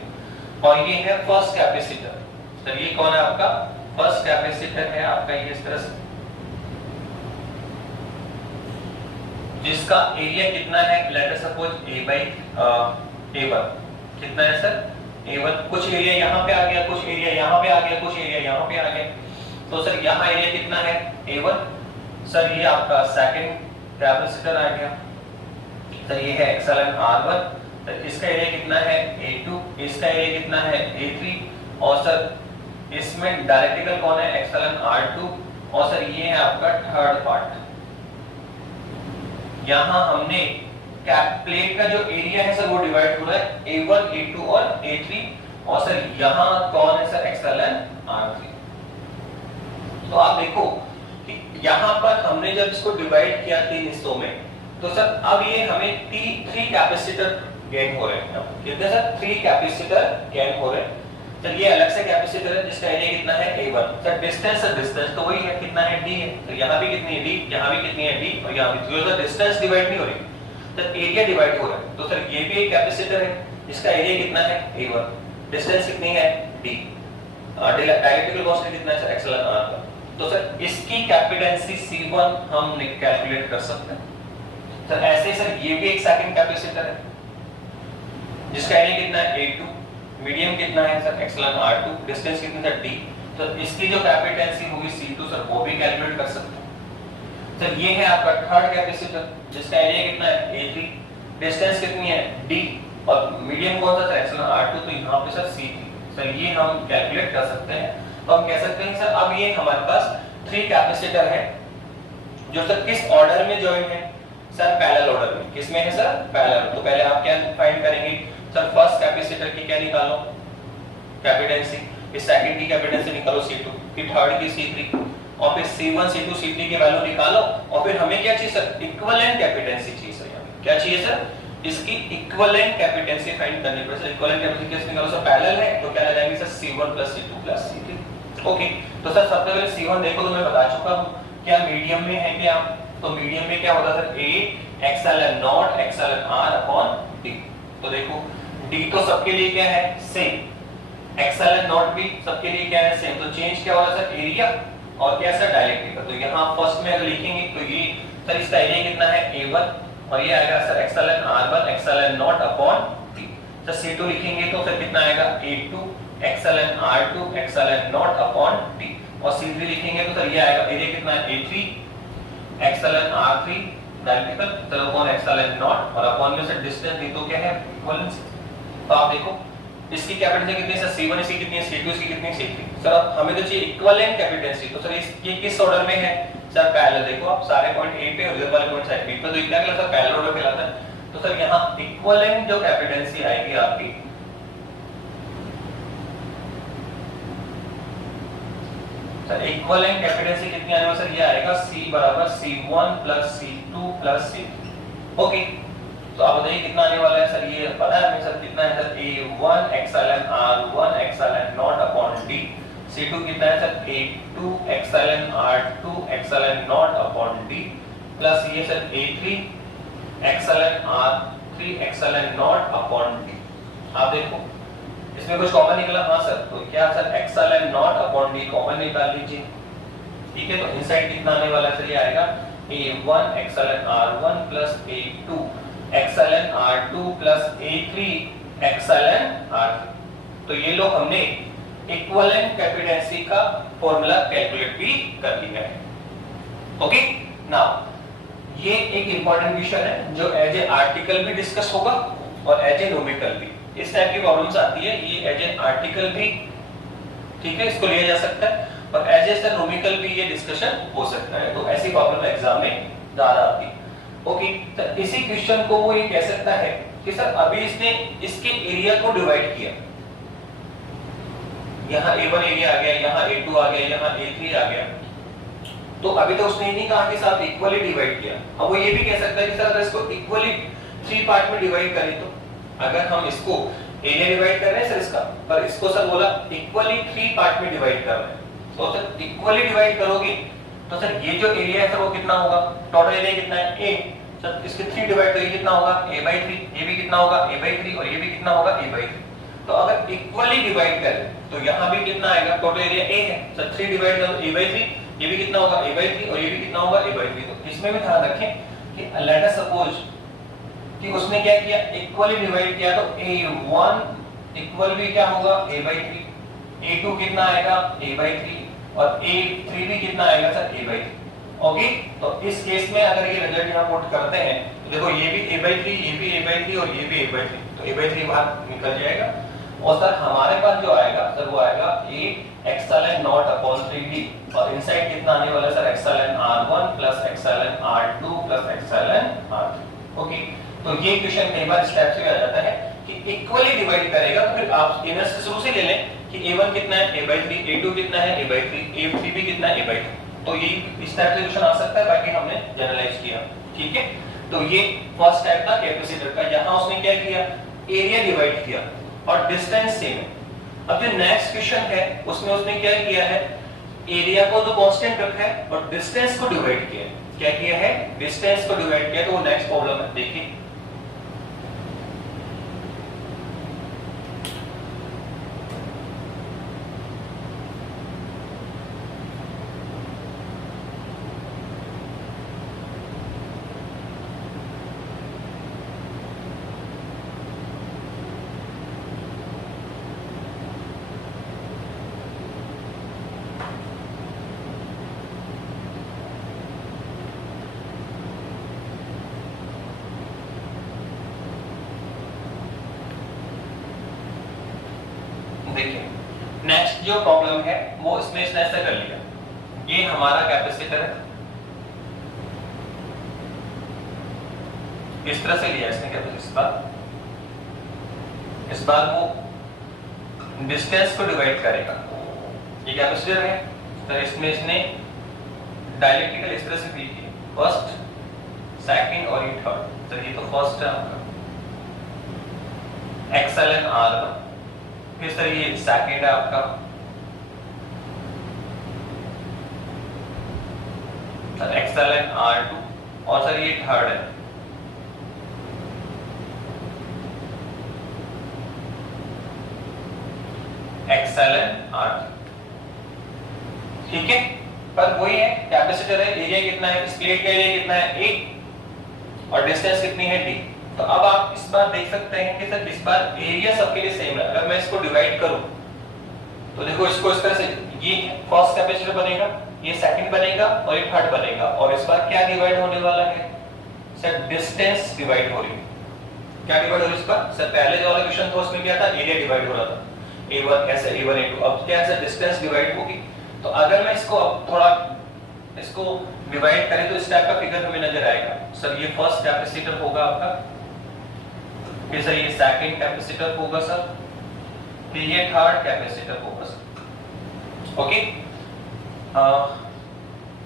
और ये है फर्स्ट कैपेसिटर सर। ये कौन है आपका, फर्स्ट कैपेसिटर है आपका, ये इस तरह से, जिसका एरिया कितना है, लेट अस सपोज a/a1 कितना है सर, a1। कुछ एरिया यहाँ पे आ गया, कुछ एरिया यहाँ पे आ गया, कुछ एरिया यहाँ पे आ गया। तो सर यहाँ एरिया कितना है a1, सर ये आपका सेकंड कैपेसिटर आ गया सर। ये है एक्सेलन R1, तो इसका एरिया कितना है a2, इसका एरिया कितना है a3, और सर इसमें डायरेक्टिकल कौन है, एक्सेलन R2, और सर ये है आपका थर्ड पार्ट। यहाँ हमने प्लेट का जो एरिया है सर वो डिवाइड हो रहा है a1, a2 और a3, और सर यहाँ कौन है सर, एक्सेलन R3। तो आप देखो कि यहाँ पर हमने जब इसको डिवाइड किया 3 हिस्सों में, तो सर अब ये हमें 3 कैपेसिटर गेन हो रहे हैं। कितने सर? 3 कैपेसिटर गेन हो रहे हैं। सर ये अलग से कैपेसिटर है जिसका एरिया कितना है A1। सर डिस्टेंस तो वही है, कितना है D है। तो यहाँ भी कितनी है D, यहाँ भी कितनी है D, और यहाँ भी। तो डिस्टेंस डिवाइड नहीं हो रही, सर एरिया डिवाइड हो रहा है। तो सर ये भी एक कैपेसिटर है जिसका एरिया कितना है A1, डिस्टेंस कितनी है D, डायइलेक्ट्रिकल कांस्टेंट कितना है सर एप्सिलॉन r का। तो सर इसकी कैपेसिटेंसी C1 हम कैलकुलेट कर सकते हैं। सर ऐसे सर ये भी एक सेकंड कैपेसिटर है जिसका एरिया कितना है A2, मीडियम कितना है सर एप्सिलॉन r2, डिस्टेंस कितनी है D। तो इसकी जो कैपेसिटेंसी होगी C2 सर वो भी कैलकुलेट कर सकते हैं। सर ये है आपका थर्ड कैपेसिटर जिसका एरिया कितना है A3, डिस्टेंस कितनी है D, और मीडियम कौन सा सर एप्सिलॉन r2, तो यहाँ पे सर C3। सर ये हम कैलकुलेट कर सकते हैं। तो हम कह सकते हैं सर अब ये हमारे पास 3 कैपेसिटर है जो सर किस ऑर्डर में जॉइन है सर? पैरेलल ऑर्डर में। किसमें है सर? पैरेलल। तो पहले आप क्या फाइंड करेंगे सर? फर्स्ट कैपेसिटर की क्या निकालो? कैपेसिटेंसी। फिर सेकंड की कैपेसिटेंसी निकालो C2, फिर थर्ड की C3, और फिर C1 C2 C3 की वैल्यू निकालो। और फिर हमें क्या चाहिए सर? इक्विवेलेंट कैपेसिटेंसी चाहिए सर। यहाँ क्या चाहिए सर? इसकी इक्विवेलेंट कैपेसिटेंसी फाइंड करनी पड़ेगी। इक्विवेलेंट कैपेसिटेंसी कैसे निकालो सर? पैरेलल है तो क्या लगाएंगे sir? C1 C2 C3। Okay, तो सर सबसे पहले C1 देखो तो मैं बता चुका हूं क्या मीडियम में है क्या? तो मीडियम में क्या होता है sir? A epsilon not epsilon r upon d। तो देखो d तो सबके लिए क्या है? सेम। एप्सिलॉन नॉट भी सबके लिए क्या है? सेम। तो चेंज क्या होगा सर? एरिया और क्या सर? डायइलेक्ट्रिक। तो यहां फर्स्ट में अगर लिखेंगे तो ये सर इसका एरिया कितना है A1, और ये आएगा sir epsilon r1 epsilon not upon d। Sir C2 लिखेंगे तो सर कितना आएगा? A2 epsilon r2 epsilon not upon d, और C3 लिखेंगे तो सर ये आएगा एरिया कितना है? A3 एप्सिलॉन r3 डायइलेक्ट्रिकल तो अपॉन एप्सिलॉन नॉट, और अपॉन में सर डिस्टेंस दी तो क्या है? इक्विवेलेंस। तो आप देखो इसकी कैपेसिटेंसी कितनी है सर? C1 इसकी कितनी है? C2 इसकी कितनी है? C3। सर अब हमें तो चाहिए इक्विवेलेंट कैपेसिटेंसी। तो सर ये किस ऑर्डर में है सर? पैरेलल। देखो आप सारे पॉइंट A पे और इधर वाले पॉइंट साइड B पे, तो इतना क्या सर? पैरेलल ऑर्डर कहलाता है। तो सर यहां इक्विवेलेंट जो कैपेसिटेंसी आएगी आपकी, सर इक्विवेलेंट कैपेसिटेंसी कितनी आने वाली सर? ये आएगा C बराबर C1 plus C2 plus C3। Okay, तो आप बताइए कितना आने वाला है सर? ये पता है हमें सर कितना है sir? A1 epsilon r1 epsilon not upon d। C2 कितना है sir? A2 epsilon r2 epsilon not upon d, plus ये sir A3 epsilon r3 epsilon not upon d। आप देखो इसमें कुछ कॉमन निकला? हाँ सर। तो क्या sir? Epsilon not upon d common निकाल लीजिए। ठीक है, तो इनसाइड कितना आने वाला है सर? ये आएगा A1 epsilon r1 plus A2 epsilon r2 plus A3 epsilon r3। तो ये लोग हमने इक्विवेलेंट कैपेसिटेंसी का फॉर्मूला कैलकुलेट भी कर लिया है। ओके, नाउ ये एक इंपॉर्टेंट विषय है जो एज ए आर्टिकल भी डिस्कस होगा और एज ए न्यूमेरिकल भी। इस टाइप की प्रॉब्लम्स आती है, ये एज ए आर्टिकल भी ठीक है इसको लिया जा सकता है, और एज ए सर न्यूमेरिकल भी ये डिस्कशन हो सकता है। तो ऐसी प्रॉब्लम एग्जाम में ज्यादा आती है। ओके, सर इसी क्वेश्चन को वो ये कह सकता है कि सर अभी इसने इसके एरिया को डिवाइड किया, यहाँ A1 एरिया आ गया, यहाँ A2 आ गया, यहाँ A3 आ गया, तो अभी तो उसने नहीं कहा कि साहब इक्वली डिवाइड किया। अब वो ये भी कह सकता है कि सर अगर इसको इक्वली 3 पार्ट में डिवाइड करें, तो अगर हम इसको एरिया डिवाइड कर रहे हैं सर इसका, पर इसको सर बोला इक्वली 3 पार्ट में डिवाइड कर रहे हैं, तो सर इक्वली डिवाइड करोगे तो सर ये जो एरिया है सर वो कितना होगा? टोटल एरिया कितना है? A। सर इसके 3 डिवाइड तो ये कितना होगा? A/3। ये भी कितना होगा? A/3, और ये भी कितना होगा? A/3। तो अगर इक्वली डिवाइड करें तो यहाँ भी कितना आएगा? टोटल एरिया A है सर, 3 डिवाइड करो A/3, ये भी कितना होगा? A/3, और ये भी कितना होगा? A/3। तो इसमें भी ध्यान रखें कि लेट अस सपोज कि उसने क्या किया? इक्वली डिवाइड किया, तो A1 इक्वल भी क्या होगा? A/3, A2 कितना आएगा? A/3, और A3 भी कितना आएगा सर? A/3। ओके, तो इस केस में अगर ये रिजल्ट यहाँ पुट करते हैं तो देखो ये भी A/3, ये भी A/3, और ये भी A/3, तो A/3 बाहर निकल जाएगा, और सर हमारे पास जो आएगा सर वो आएगा A epsilon not upon 3D, और इनसाइड कितना आने वाला है sir? Epsilon r1 plus epsilon r2 plus epsilon r3। Okay, तो ये क्वेश्चन कई बार इस टाइप से आ जाता है कि इक्वली डिवाइड करेगा, तो फिर आप इनर से शुरू से ले लें कि A1 कितना है? A/3, A2 कितना है? A/3, A3 भी कितना है? A/3। तो ये इस टाइप से क्वेश्चन आ सकता है, बाकी हमने जनरलाइज किया, ठीक है। तो ये फर्स्ट टाइप था कैपेसिटर का, यहां उसने क्या किया, एरिया डिवाइड किया और डिस्टेंस सेम है। अब जो नेक्स्ट क्वेश्चन है उसमें उसने क्या किया है, एरिया को तो कांस्टेंट रखा है और डिस्टेंस को डिवाइड किया है। क्या किया है, डिस्टेंस को डिवाइड किया। तो वो नेक्स्ट प्रॉब्लम है, देखिए देखिए नेक्स्ट जो प्रॉब्लम है वो इसमें इसने ऐसा कर लिया, ये हमारा कैपेसिटर है, इस तरह से लिया इसने कैपेसिटर, इस बार वो डिस्टेंस को डिवाइड करेगा। ये कैपेसिटर है तो इसमें इसने डायलेक्ट्रिकल इस तरह से भी किया, फर्स्ट सेकंड और ये थर्ड। तो ये तो फर्स्ट है आपका XLN R1, फिर सर ये सेकंड है आपका, सर XLN R2, और सर ये थर्ड है XLN R3, ठीक है। पर वही है, कैपेसिटर है, एरिया कितना है, इस प्लेट का एरिया कितना है 1 और डिस्टेंस कितनी है d। तो अब आप इस बार देख सकते हैं कि सर इस बार एरिया सबके लिए सेम है। अगर मैं इसको डिवाइड करूं तो देखो इसको इस तरह से, ये फर्स्ट कैपेसिटर बनेगा, ये सेकंड बनेगा और ये थर्ड बनेगा, और इस बार क्या डिवाइड होने वाला है सर, डिस्टेंस डिवाइड हो रही है। क्या डिवाइड हो रही है इस बार सर, पहले जो वाला क्वेश्चन था उसमें क्या था, एरिया डिवाइड हो रहा था, A1 ऐसे A1 A2, अब क्या है डिस्टेंस डिवाइड होगी। तो अगर मैं इसको अब थोड़ा इसको डिवाइड करें तो इस टाइप का फिगर हमें नजर आएगा। सर ये फर्स्ट कैपेसिटर होगा आपका, फिर सर ये सेकंड कैपेसिटर होगा सर, फिर ये थर्ड कैपेसिटर होगा सर, ओके।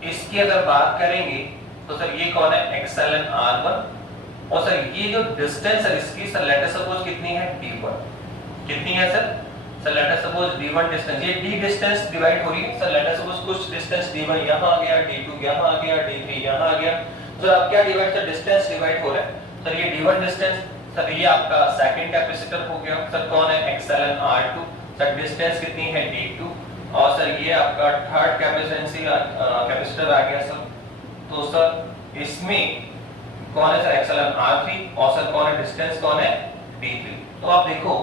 इसकी अगर बात करेंगे तो सर ये कौन है, XLN R1, और सर ये जो डिस्टेंस है इसकी सर लेट अस सपोज कितनी है, D1, कितनी है sir, sir let us suppose D1 distance, ये D डिस्टेंस डिवाइड हो रही है सर, लेट अस सपोज कुछ डिस्टेंस D1 यहां आ गया, D2 यहां आ गया, D3 यहां आ गया। सर अब क्या डिवाइड, सर डिस्टेंस डिवाइड हो रहा है। सर ये D1 डिस्टेंस, सर ये आपका सेकंड कैपेसिटर हो गया, सर कौन है XLN R2, सर डिस्टेंस कितनी है D2, और सर ये आपका थर्ड कैपेसिटर आ गया सर। तो सर इसमें कौन है सर, XLN R3, और सर कौन है डिस्टेंस, कौन है D3। तो आप देखो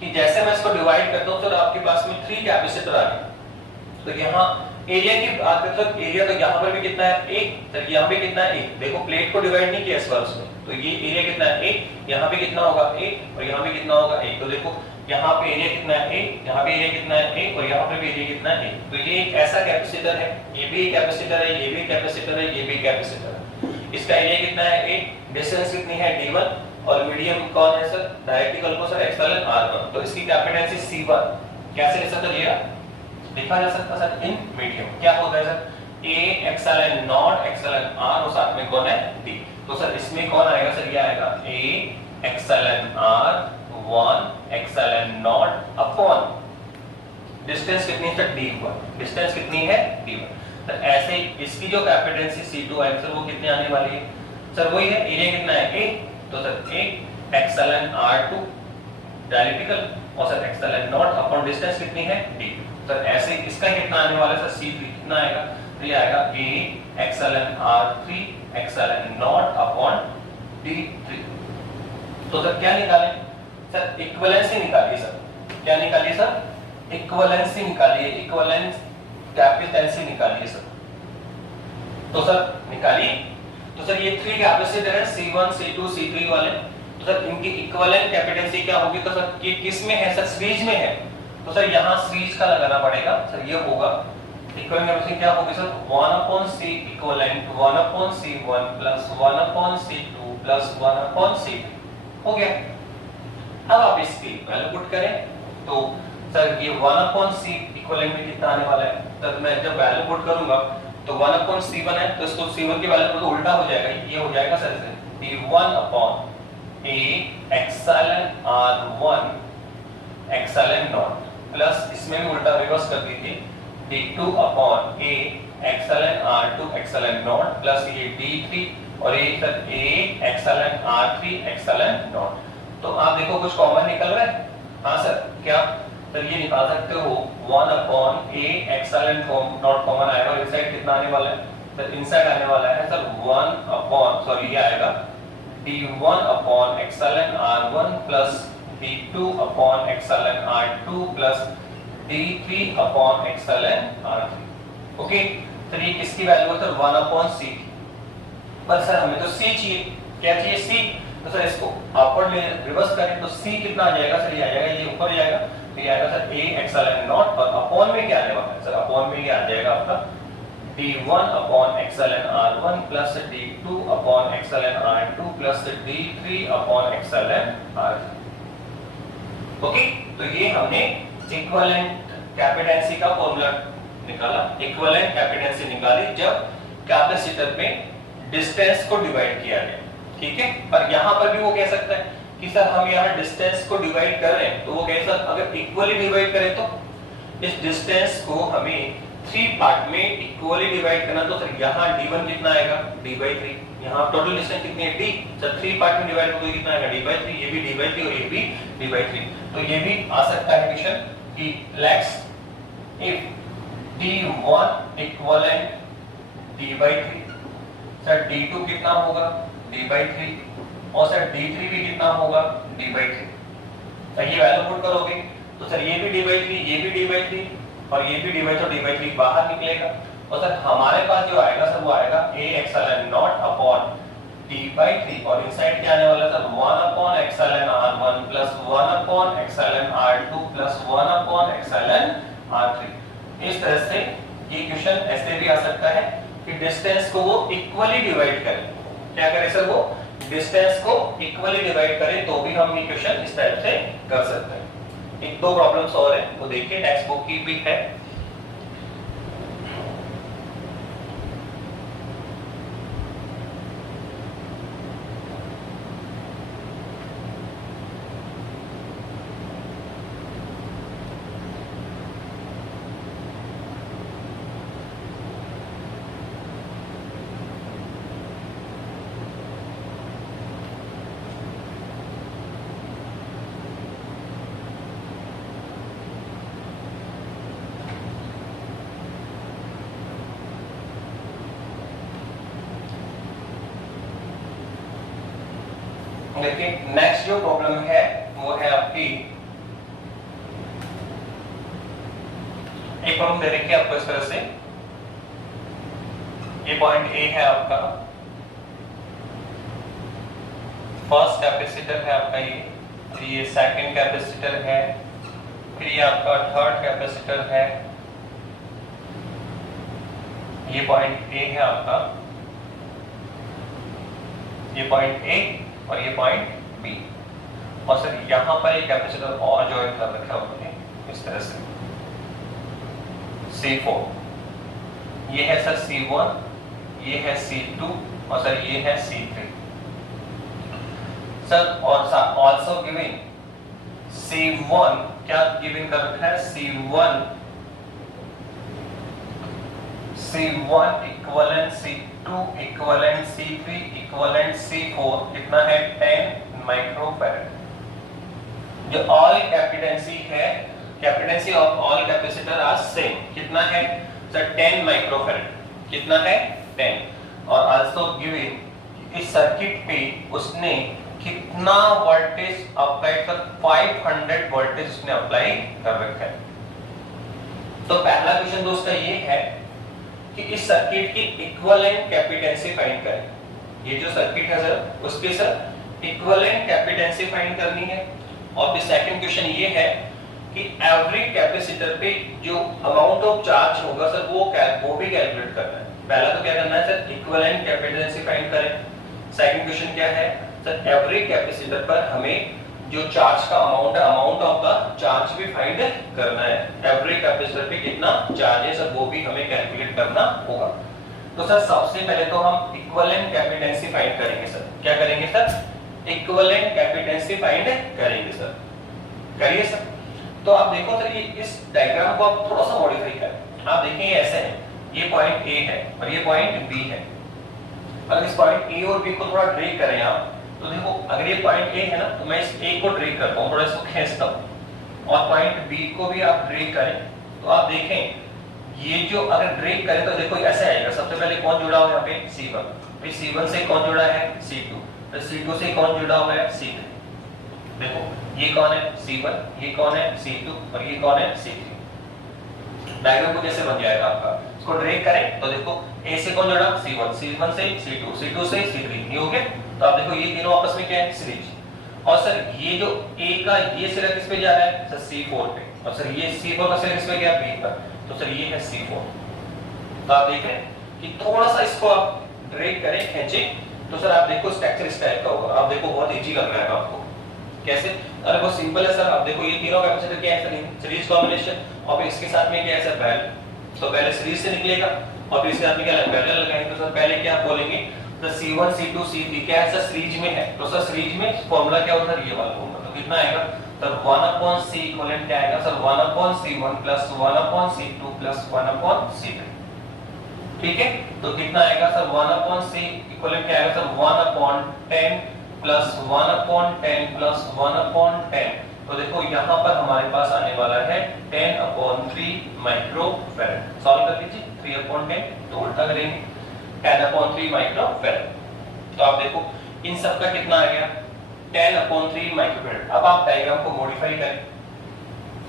कि जैसे मैं इसको डिवाइड करता हूं तो आपके पास में 3 कैपेसिटर आ गए। तो यहाँ एरिया की बात करते हैं, एरिया तो यहाँ पर भी कितना है 1, तो यहाँ पे कितना है 1, देखो प्लेट को डिवाइड नहीं किया इस बार उसमें, तो ये एरिया कितना है 1, यहाँ पे कितना होगा 1 और यहाँ पे कितना होगा 1। तो देखो यहाँ पे एरिया कितना है 1, यहाँ पे एरिया कितना है 1 और यहाँ पे भी एरिया कितना है 1। तो ये एक ऐसा कैपेसिटर है, ये भी एक कैपेसिटर है, ये भी कैपेसिटर है, ये भी कैपेसिटर है। इसका एरिया कितना है 1, डिस्टेंस कितनी है D1, और मीडियम कौन है सर, डायरेक्टिकल को सर XLN R1। तो इसकी कैपेसिटेंसी C1 कैसे ले सकते हैं, लिखा जा सकता सर इन मीडियम, क्या होता है sir A XLN not XLN R और साथ में कौन है D। तो सर इसमें कौन आएगा सर, ये आएगा A XLN R1 XLN not upon distance कितनी है सर D1, डिस्टेंस कितनी है D1। तो ऐसे इसकी जो कैपेसिटेंसी C2 आएगी सर वो कितनी आने वाली है सर, वही है एरिया कितना है 1, तो सर 1 XLN R2 डायलेक्ट्रिकल और sir XLN not upon distance कितनी है D2। सर ऐसे इसका कितना आने वाला है सर C3 कितना आएगा, तो ये आएगा A XLN R3 XLN not upon D3। तो सर क्या निकालें सर, इक्विवेलेंसी निकालिए सर, क्या निकालिए सर, इक्विवेलेंसी निकालिए, इक्विवेलेंस कैपेसिटेंसी निकालिए सर। तो सर निकालिए, तो सर ये 3 कैपेसिटर है C1 C2 C3 वाले, तो सर इनकी इक्विवेलेंट कैपेसिटेंसी क्या होगी, तो सर ये किस में है सर, सीरीज में है, तो सर यहाँ सीरीज का लगाना पड़ेगा सर, ये होगा इक्विवेलेंट कैपेसिटी क्या होगी sir 1/C equivalent 1/C1 plus 1/C2 plus 1/C3 हो गया। अब आप इसकी वैल्यू पुट करें तो सर ये 1/C इक्विवेलेंट में कितना आने वाला है, सर मैं जब वैल्यू पुट करूंगा तो 1/C1 है तो इसको C1 की वैल्यू तो उल्टा हो जाएगा, ये हो जाएगा सर से D1/A epsilon R1 epsilon not plus इसमें भी उल्टा रिवर्स कर दीजिए D2/A epsilon R2 epsilon not plus ये D3 और ये sir A epsilon R3 epsilon not. तो आप देखो कुछ कॉमन निकल रहा है। हाँ सर, क्या सर ये निकाल सकते हो 1/A एप्सिलॉन नॉट कॉमन आएगा और इनसाइड कितना आने वाला है सर, इनसाइड आने वाला है सर ये आएगा D1 epsilon R1 plus D2 epsilon R2 plus D3 epsilon R3। Okay sir, ये किसकी वैल्यू है सर 1/C। पर सर हमें तो C चाहिए, क्या चाहिए C, तो सर इसको अपवर्ड में रिवर्स करें तो C कितना आ जाएगा सर, ये आ जाएगा, ये ऊपर जाएगा तो ये आएगा सर A एप्सिलॉन नॉट और अपॉन में क्या आने वाला है सर, अपॉन में ये आ जाएगा आपका D1 epsilon R1 plus D2 epsilon R2 plus D3 epsilon R3। Okay, तो ये हमने इक्विवेलेंट कैपेसिटेंसी का फॉर्मूला निकाला, इक्विवेलेंट कैपेसिटेंसी निकाली जब कैपेसिटर में डिस्टेंस को डिवाइड किया गया, ठीक है। पर यहां पर भी वो कह सकता है कि सर हम यहां डिस्टेंस को डिवाइड कर रहे हैं तो वो कैसा, अगर इक्वली डिवाइड करें तो इस डिस्टेंस को हमें 3 पार्ट में इक्वली डिवाइड करना, तो सर यहां d1 कितना आएगा d/3, यहां टोटल डिस्टेंस कितनी है d, सर 3 पार्ट में डिवाइड करोगे कितना आएगा d/3, ये भी d/3 और ये भी d/3। तो ये भी आ सकता है क्वेश्चन कि let's if d1 equivalent d/3, sir d2 कितना होगा d/3 और सर d3 भी कितना होगा d/3। सर ये वैल्यू पुट करोगे तो सर ये भी d/3, ये भी d/3 और ये भी d/3 और d/3 बाहर निकलेगा और सर हमारे पास जो आएगा सर वो आएगा A epsilon not upon d/3 और इनसाइड क्या आने वाला sir 1 epsilon R1 plus 1 epsilon R2 plus 1 epsilon R3। इस तरह से ये क्वेश्चन ऐसे भी आ सकता है कि डिस्टेंस को वो इक्वली डिवाइड करें, क्या करें सर, वो डिस्टेंस को इक्वली डिवाइड करें तो भी हम ये क्वेश्चन इस टाइप से कर सकते हैं। एक दो प्रॉब्लम्स और हैं वो देखिए, टेक्स्ट बुक की भी है। देखिए नेक्स्ट जो प्रॉब्लम है वो है आपकी, एक प्रॉब्लम दे रखी है आपको इस तरह से, ये पॉइंट ए है आपका, फर्स्ट कैपेसिटर है आपका ये सेकंड कैपेसिटर है, फिर ये आपका थर्ड कैपेसिटर है, ये पॉइंट ए है आपका, ये पॉइंट ए और ये पॉइंट बी, और सर यहां पर एक कैपेसिटर और जॉइन कर रखा है उन्होंने इस तरह से C4, ये है सर C1, ये है C2 और सर ये है C3 सर, और ऑल्सो गिविंग C1, क्या गिविंग कर रखा है C1 equivalent C2 equivalent C3 equivalent C4 कितना है 10 माइक्रोफैरड। जो ऑल कैपेसिटेंसी है, capacitancy of all capacitor are same, कितना है सर 10 माइक्रोफैरड, कितना है 10, और आल्सो गिविंग इस सर्किट पे उसने कितना वोल्टेज अप्लाई कर, 500 वोल्टेज उसने अप्लाई कर रखा है। तो पहला क्वेश्चन दोस्तों ये है कि इस सर्किट की इक्विवेलेंट कैपेसिटेंसी फाइंड करें। ये जो सर्किट है सर उसकी सर इक्विवेलेंट कैपेसिटेंसी फाइंड करनी है। और फिर सेकंड क्वेश्चन ये है कि एवरी कैपेसिटर पे जो अमाउंट ऑफ चार्ज होगा सर वो भी कैलकुलेट करना है। पहला तो क्या करना है सर इक्विवेलेंट कैपेसिटेंसी फाइंड करें। सेकंड क्वेश्चन क्या है सर एवरी कैपेसिटर पर हमें जो चार्ज का अमाउंट है, अमाउंट ऑफ द चार्ज भी फाइंड करना है। एवरी कैपेसिटर पे कितना चार्ज है सर वो भी हमें कैलकुलेट करना होगा। तो सर सबसे पहले तो हम इक्विवेलेंट कैपेसिटेंसी फाइंड करेंगे सर। क्या करेंगे सर? इक्विवेलेंट कैपेसिटेंसी फाइंड करेंगे सर। करिए सर। तो आप देखो सर, ये इस डायग्राम को आप थोड़ा सा मॉडिफाई करें। आप देखें ये ऐसे है, ये पॉइंट ए है और ये पॉइंट बी है। अगर इस पॉइंट ए और बी को थोड़ा ड्रैग करें आप, तो देखो अगर ये पॉइंट ए है ना, तो मैं इस ए को ड्रैग करता हूं, थोड़ा इसको खींचता हूं, और पॉइंट बी को भी आप ड्रैग करें, तो आप देखें ये जो अगर ड्रैग करें तो देखो ऐसे आएगा। सबसे पहले कौन जुड़ा हुआ है यहाँ पे? C1। फिर C1 से कौन जुड़ा है? C2। फिर C2 से कौन जुड़ा हुआ है? C3। देखो ये कौन है? C1, ये कौन है? C2 और ये कौन है? C3। डायग्राम को कैसे बन जाएगा आपका? इसको ड्रैग करें तो देखो A से कौन जुड़ा? C1, C1 से C2, C2 से C3, ये हो गया। तो आप देखो ये तीनों आपस में क्या है? सीरीज। और सर ये जो A का ये सिरा किस पे जा रहा है? सर C4 पे। और सर ये C4 का सिरा किस पे गया? B पर। तो सर ये है C4। तो आप देख रहे हैं कि थोड़ा सा इसको आप ड्रैग करें, खींचें, तो सर आप देखो स्ट्रक्चर इस टाइप का होगा। आप देखो बहुत इजी लग रहा है आपको। कैसे? अरे बहुत सिंपल है सर। आप देखो ये तीनों कैपेसिटर क्या है सर? Series combination. और इसके साथ में क्या है सर? पैरेलल। तो पहले सीरीज से निकलेगा और फिर इसके साथ में क्या पैरेलल लगाएंगे। तो सर पहले क्या बोलेंगे? तो C1 C2 C3 क्या है सर? सीरीज में है। तो सर सीरीज में फार्मूला क्या होता है? ये वाला होगा। तो कितना आएगा सर? 1/C इक्विवेलेंट क्या आएगा sir? 1/C1 plus 1/C2 plus 1/C3। ठीक है? तो कितना आएगा सर? 1/C इक्विवेलेंट क्या आएगा सर? 1/10 plus 1/10 plus 1/10। तो देखो यहाँ पर हमारे पास आने वाला है 10/3 माइक्रोफैरड। सॉल्व कर लीजिए। 3/10 तो उल्टा करेंगे, 10/3 माइक्रोफैरड। तो आप देखो इन सब का कितना आ गया? 10/3 माइक्रोफैरड। अब आप डायग्राम को मॉडिफाई करें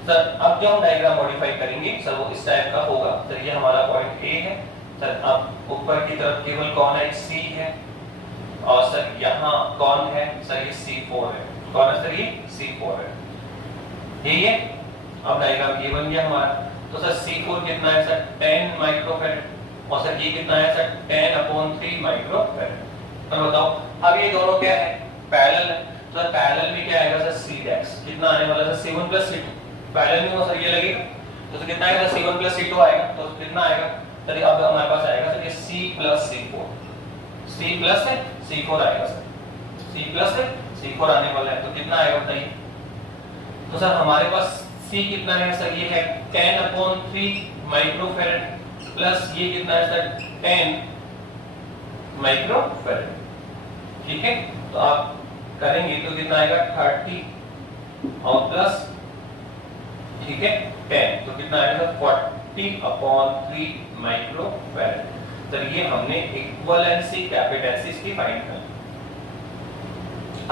सर। अब जो हम डायग्राम मॉडिफाई करेंगे सर वो इस टाइप का होगा। सर ये हमारा पॉइंट ए है सर। अब ऊपर की तरफ केवल कौन है? सी है। और सर यहाँ कौन है सर? ये C4 है। कौन है सर? ये C4 है। ठीक है? अब डायग्राम ये बन गया हमारा। तो सर C4 कितना है सर? 10 माइक्रोफैरड। और सर ये कितना है सर? 10/3 माइक्रोफैरड। तो बताओ अब ये दोनों क्या है? पैरेलल है। तो सर पैरेलल में क्या आएगा सर? C' कितना आने वाला sir? C1 plus C2। Parallel में वो सर ये लगेगा तो सर कितना आएगा? C1 प्लस C2 आएगा। तो कितना आएगा सर? अब हमारे पास आएगा सर ये C plus C4। C plus है C4 आएगा सर। C प्लस है C4 आने वाला है। तो कितना आएगा बताइए? तो सर हमारे पास C कितना है सर? ये है 10/3 माइक्रोफैरड प्लस ये कितना है सर? 10 माइक्रोफैरड। ठीक है? तो आप करेंगे तो कितना आएगा? 30 और प्लस ठीक है 10, तो कितना आएगा? 40/3 माइक्रोफैरड। तो ये हमने इक्विवेलेंसी कैपेसिटेंसी की फाइंड कर।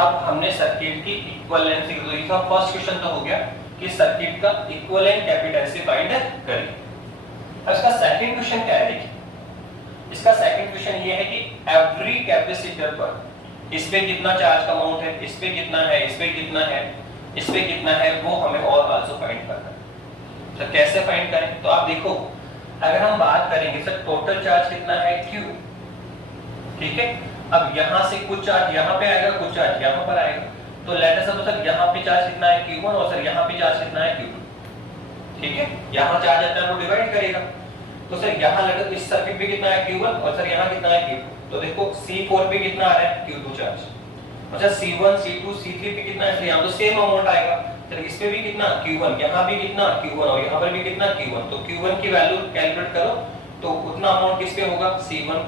अब हमने सर्किट की इक्विवेलेंसी, तो इसका फर्स्ट क्वेश्चन तो हो गया कि सर्किट का इक्विवेलेंट कैपेसिटेंसी फाइंड करिए। अब इसका सेकंड क्वेश्चन क्या है? देखिए इसका सेकंड क्वेश्चन ये है कि एवरी कैपेसिटर पर इस पे कितना चार्ज का अमाउंट है, इस पे कितना है, इस पे कितना है, इस पे कितना है, वो हमें और आल्सो फाइंड करना है। तो कैसे फाइंड करें? तो आप देखो अगर हम बात करेंगे सर टोटल चार्ज कितना है? Q। ठीक है? अब यहां से कुछ चार्ज यहां पे आएगा, कुछ चार्ज यहां पर आएगा। तो लेट अस सर यहां पे चार्ज कितना है? Q1 और सर यहां पे चार्ज कितना है? Q2। ठीक है? यहां चार्ज आता है वो डिवाइड करेगा। तो सर यहां लगा इस सर्किट पे कितना है? Q1 और सर यहां कितना है? Q2। तो देखो C4 पे कितना आ रहा है? Q2 charge. अच्छा C1 C2 C3 पे कितना है? यहां तो सेम अमाउंट आएगा। चलिए इस पे भी कितना? Q1, यहाँ भी कितना? Q1 और यहाँ पर भी कितना? Q1। तो Q1 की वैल्यू कैलकुलेट करो तो उतना अमाउंट किस पे होगा? C1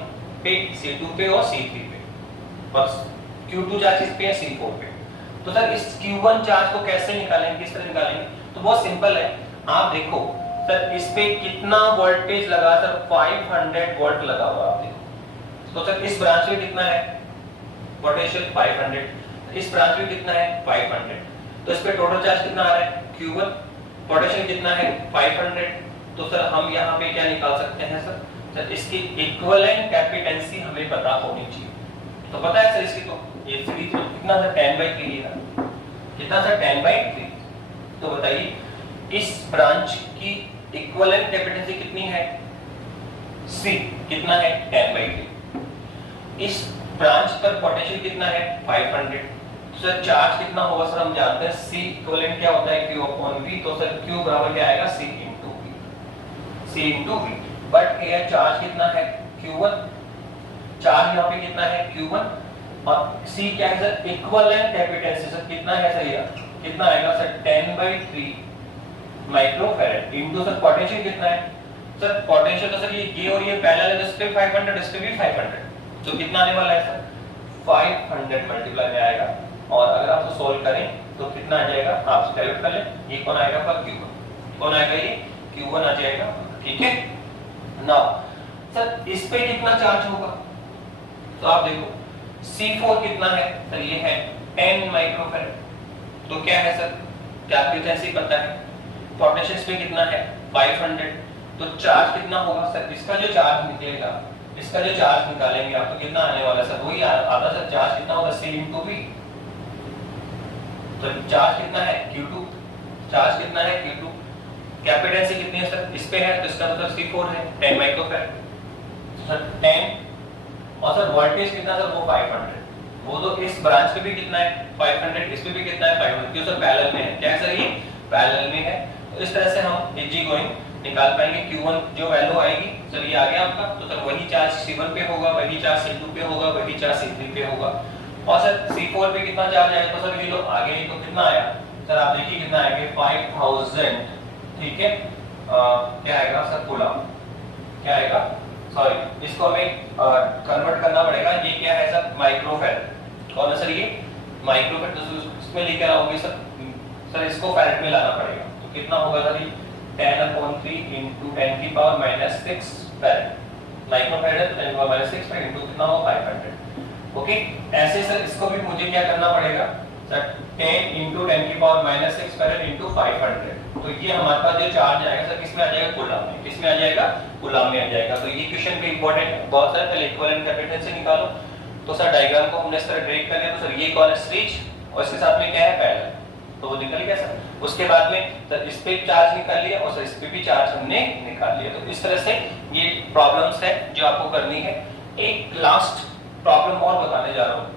पे, C2 पे और C3 पे। और Q2 चार्ज इस पे है C4 पे। तो सर इस Q1 चार्ज को कैसे निकालेंगे, किस तरह निकालेंगे? तो बहुत सिंपल है। आप देखो सर इस पे कितना वोल्टेज लगा सर? 500 वोल्ट लगा हुआ आप देखो। तो सर इस ब्रांच में कितना है पोटेंशियल? 500। इस ब्रांच में कितना है? 500। तो इस पे टोटल चार्ज कितना आ रहा है? Q1। पोटेंशियल कितना है? 500। तो सर हम यहाँ पे क्या निकाल सकते हैं सर? सर इसकी इक्विवेलेंट कैपेसिटेंसी हमें पता होनी चाहिए। तो पता है सर इसकी, तो ये सीरीज में कितना सर? 10/3 है। कितना सर? 10/3। तो बताइए इस ब्रांच की इक्विवेलेंट कैपेसिटेंसी कितनी है? C कितना है? 10/3। इस ब्रांच पर पोटेंशियल कितना है? 500। सर चार्ज कितना होगा सर? हम जानते हैं C इक्विवेलेंट क्या होता है? Q/V। तो सर Q बराबर क्या आएगा? C × V। बट ये चार्ज कितना है? Q1, चार्ज यहाँ पे कितना है Q1, और C क्या है सर, इक्विवेलेंट कैपेसिटेंस सर कितना है सर, ये कितना आएगा sir 10/3 microfarad into sir potential कितना है सर, पोटेंशियल तो सर ये और ये पैरेलल है, इस पे 500, इस पे भी 500, तो कितना आने वाला है सर 500 मल्टीप्लाई में आएगा, और अगर आप सोल्व करें तो कितना आ जाएगा, आप कैलकुलेट कर लें, ये कौन आएगा पर Q1, कौन आएगा ये Q1 आ जाएगा, ठीक है। नाउ सर इस पे कितना चार्ज होगा, तो आप देखो C4 कितना है सर, ये है 10 माइक्रोफैराड, तो क्या है सर कैपेसिटेंस पता है, पोटेंशियल पे कितना है 500, तो चार्ज कितना होगा सर, इसका जो चार्ज निकलेगा, इसका जो चार्ज निकालेंगे आप तो कितना आने वाला सर, वही आधा सर चार्ज कितना होगा C into V, तो चार्ज कितना है Q2, चार्ज कितना है Q2, कैपेसिटेंस कितनी है सर, इस पे है तो इसका मतलब C4 है 10 माइक्रोफैराड सर 10, और सर वोल्टेज कितना सर वो 500, वो तो इस ब्रांच पे भी कितना है 500, इस पे भी कितना है 500, क्यों सर पैरेलल में है, क्या सर ये पैरेलल में है, तो इस तरह से हम इजी गोइंग निकाल पाएंगे। Q1 जो वैल्यू आएगी सर ये आ गया आपका, तो सर वही चार्ज C1 पे होगा, वही चार्ज C2 पे होगा, वही चार्ज C3 पे होगा, और सर C4 पे कितना चार्ज आएगा, तो सर ये लो आगे तो कितना आया सर, आप देखिए कितना आएगा 5000, ठीक है, क्या आएगा सर कूलम, क्या आएगा, सॉरी इसको हमें कन्वर्ट करना पड़ेगा, ये क्या है सर माइक्रोफैराड, कौन है सर ये माइक्रोफैराड, तो इसमें लेकर आओगे सर इसको फैराड में लाना पड़ेगा, तो कितना होगा सर ये 10/3 into 10 की पावर -6 फैराड, माइक्रोफैराड 10 की पावर -6 फैराड इनटू कितना होगा 500, ओके। ऐसे सर इसको भी मुझे क्या करना पड़ेगा सर 10 into 10 की पावर -6 फैराड इनटू 500, तो ये हमारे पास जो चार्ज आएगा सर किसमें आ जाएगा कूलम में, किसमें आ जाएगा कूलम में आ जाएगा, तो ये क्वेश्चन भी इंपॉर्टेंट है बहुत सारे, पहले इक्विवेलेंट कैपेसिटेंस से निकालो, तो सर डायग्राम को हमने इस तरह ड्रा कर लिया, तो सर ये कौन है सीरीज और इसके साथ में क्या है पैरेलल, तो वो निकल गया सर, उसके बाद में सर इस पे चार्ज निकाल लिया और सर इस पे भी चार्ज हमने निकाल लिया, तो इस तरह से ये प्रॉब्लम्स है जो आपको करनी है। एक लास्ट प्रॉब्लम और बताने जा रहा हूं,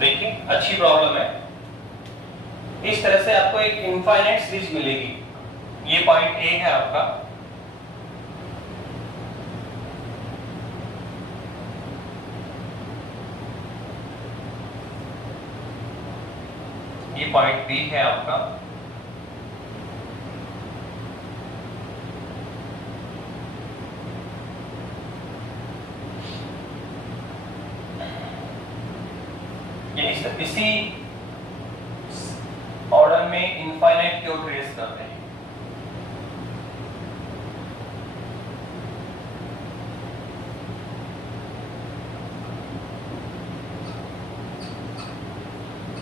देखिए अच्छी प्रॉब्लम है, इस तरह से आपको एक इनफाइनाइट सीरीज मिलेगी, ये पॉइंट ए है आपका, ये पॉइंट बी है आपका, इसी ऑर्डर में इनफाइनाइट क्यों ट्रेस करते हैं,